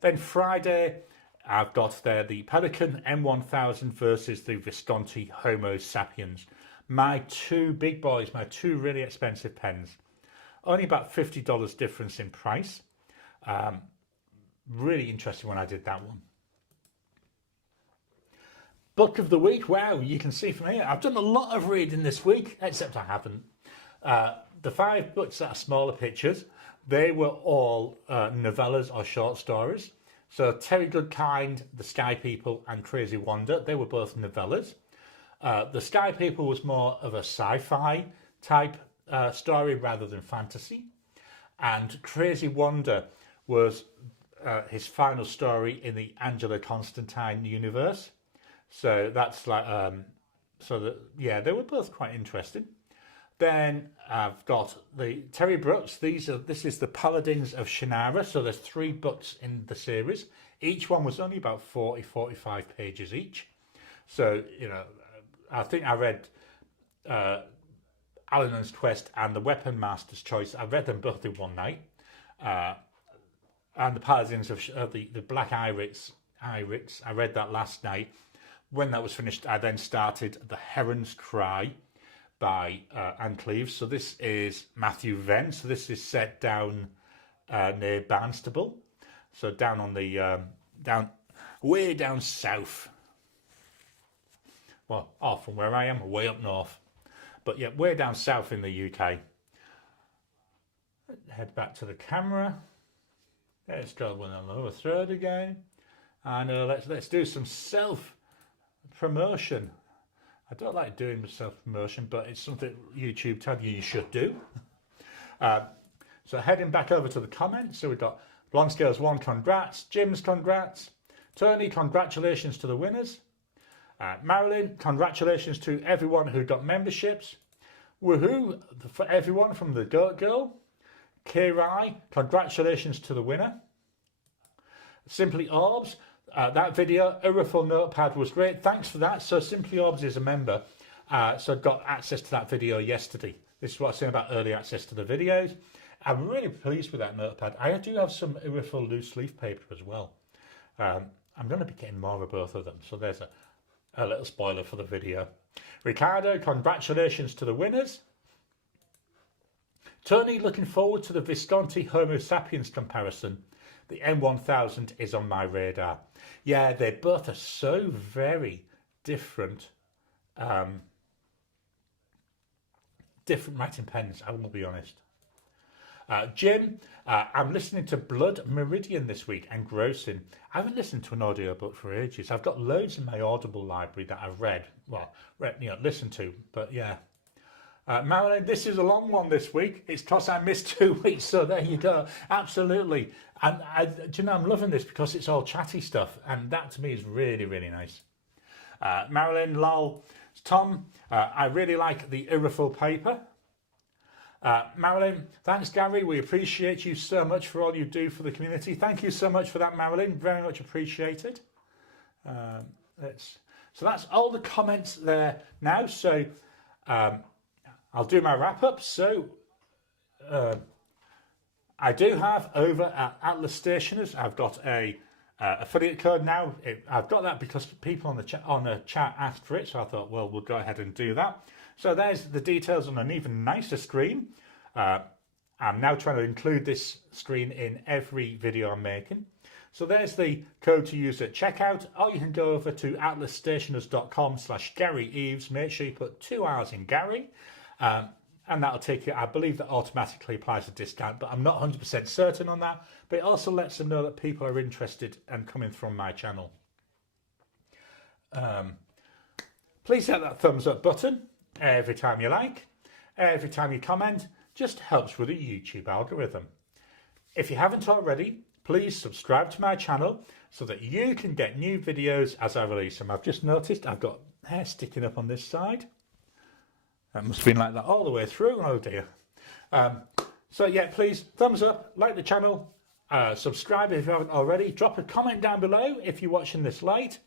Then Friday, I've got there the Pelikan M1000 versus the Visconti Homo Sapiens. My 2 big boys, my 2 really expensive pens. Only about $50 difference in price. Really interesting when I did that one. Book of the week. Wow, you can see from here, I've done a lot of reading this week, except I haven't. The 5 books that are smaller pictures, they were all novellas or short stories. So Terry Goodkind, The Sky People and Crazy Wonder, they were both novellas. The Sky People was more of a sci-fi type story rather than fantasy. And Crazy Wonder was his final story in the Angela Constantine universe. So that's like, they were both quite interesting. Then I've got the Terry Brooks. This is the Paladins of Shannara. So there's 3 books in the series. Each one was only about 40-45 pages each. So, I think I read Alan's Quest and the Weapon Master's Choice. I read them both in one night. And the Paladins of the Black Iris, I read that last night. When that was finished, I then started The Heron's Cry by Anne Cleves. So this is Matthew Venn. So this is set down near Barnstable. So down on the way down south. Well, off from where I am, way up north. But yeah, way down south in the UK. Head back to the camera. Let's go with the lower third again. And let's do some self promotion. I don't like doing self-promotion, but it's something YouTube tells you should do. So heading back over to the comments. So we've got Blonde Scales 1, congrats. Jim's, congrats. Tony, congratulations to the winners. Marilyn, congratulations to everyone who got memberships. Woohoo for everyone from the Goat Girl. Kirai, congratulations to the winner. Simply Orbs, that video, Irreful Notepad, was great. Thanks for that. So Simply Orbs is a member, so I got access to that video yesterday. This is what I was saying about early access to the videos. I'm really pleased with that notepad. I do have some Irrifil loose leaf paper as well. I'm going to be getting more of both of them. So there's a little spoiler for the video. Ricardo, congratulations to the winners. Tony, looking forward to the Visconti Homo sapiens comparison. The M1000 is on my radar. Yeah, they both are so very different. Different writing pens, I will be honest. Jim, I'm listening to Blood Meridian this week, engrossing. I haven't listened to an audiobook for ages. I've got loads in my Audible library that I've listened to, but yeah. Marilyn, this is a long one this week. It's because I missed 2 weeks, so there you go. Absolutely. And do you know, I'm loving this because it's all chatty stuff, and that to me is really, really nice. Marilyn, lol. Tom, I really like the Irrifil paper. Marilyn, thanks Gary, we appreciate you so much for all you do for the community. Thank you so much for that, Marilyn, very much appreciated. So that's all the comments there now, so I'll do my wrap up. So I do have over at Atlas Stationers, I've got a affiliate code now. I've got that because people on the chat asked for it, so I thought, well, we'll go ahead and do that. So there's the details on an even nicer screen. I'm now trying to include this screen in every video I'm making. So there's the code to use at checkout, or you can go over to atlasstationers.com/Gary Eves. Make sure you put 2 R's in Gary, and that'll take you, I believe that automatically applies a discount, but I'm not 100% certain on that. But it also lets them know that people are interested and coming from my channel. Please hit that thumbs up button every time you like, every time you comment. Just helps with the YouTube algorithm. If you haven't already, please subscribe to my channel so that you can get new videos as I release them. I've just noticed I've got hair sticking up on this side. That must have been like that all the way through. Oh dear. So yeah, please thumbs up, like the channel, subscribe if you haven't already. Drop a comment down below if you're watching this late.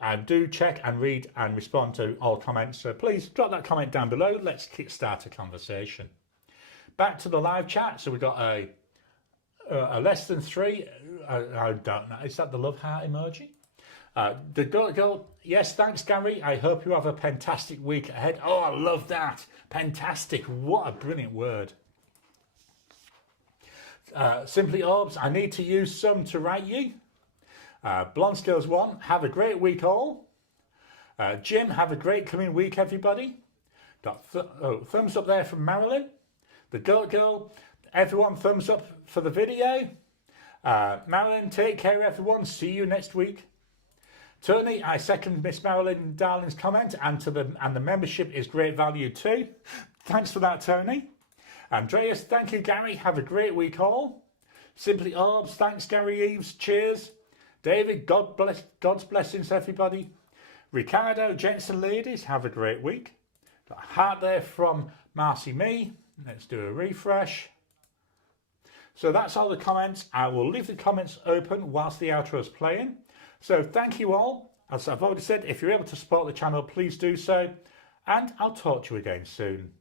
I do check and read and respond to all comments, so please drop that comment down below. Let's kickstart a conversation. Back to the live chat. So we've got a less than 3. I don't know. Is that the love heart emoji? The girl, yes, thanks Gary. I hope you have a fantastic week ahead. Oh, I love that. Fantastic. What a brilliant word. Simply Orbs, I need to use some to write you. Blonde Skills 1, have a great week all. Jim, have a great coming week everybody. Thumbs up there from Marilyn. The Goat Girl, everyone thumbs up for the video. Marilyn, take care everyone. See you next week. Tony, I second Miss Marilyn Darling's comment, and the membership is great value too. Thanks for that, Tony. Andreas, thank you Gary. Have a great week all. Simply Orbs, thanks Gary Eves. Cheers. David, God's blessings everybody. Ricardo, gents and ladies, have a great week. Got a heart there from Marcy Me. Let's do a refresh. So that's all the comments. I will leave the comments open whilst the outro is playing. So thank you all. As I've already said, if you're able to support the channel, please do so. And I'll talk to you again soon.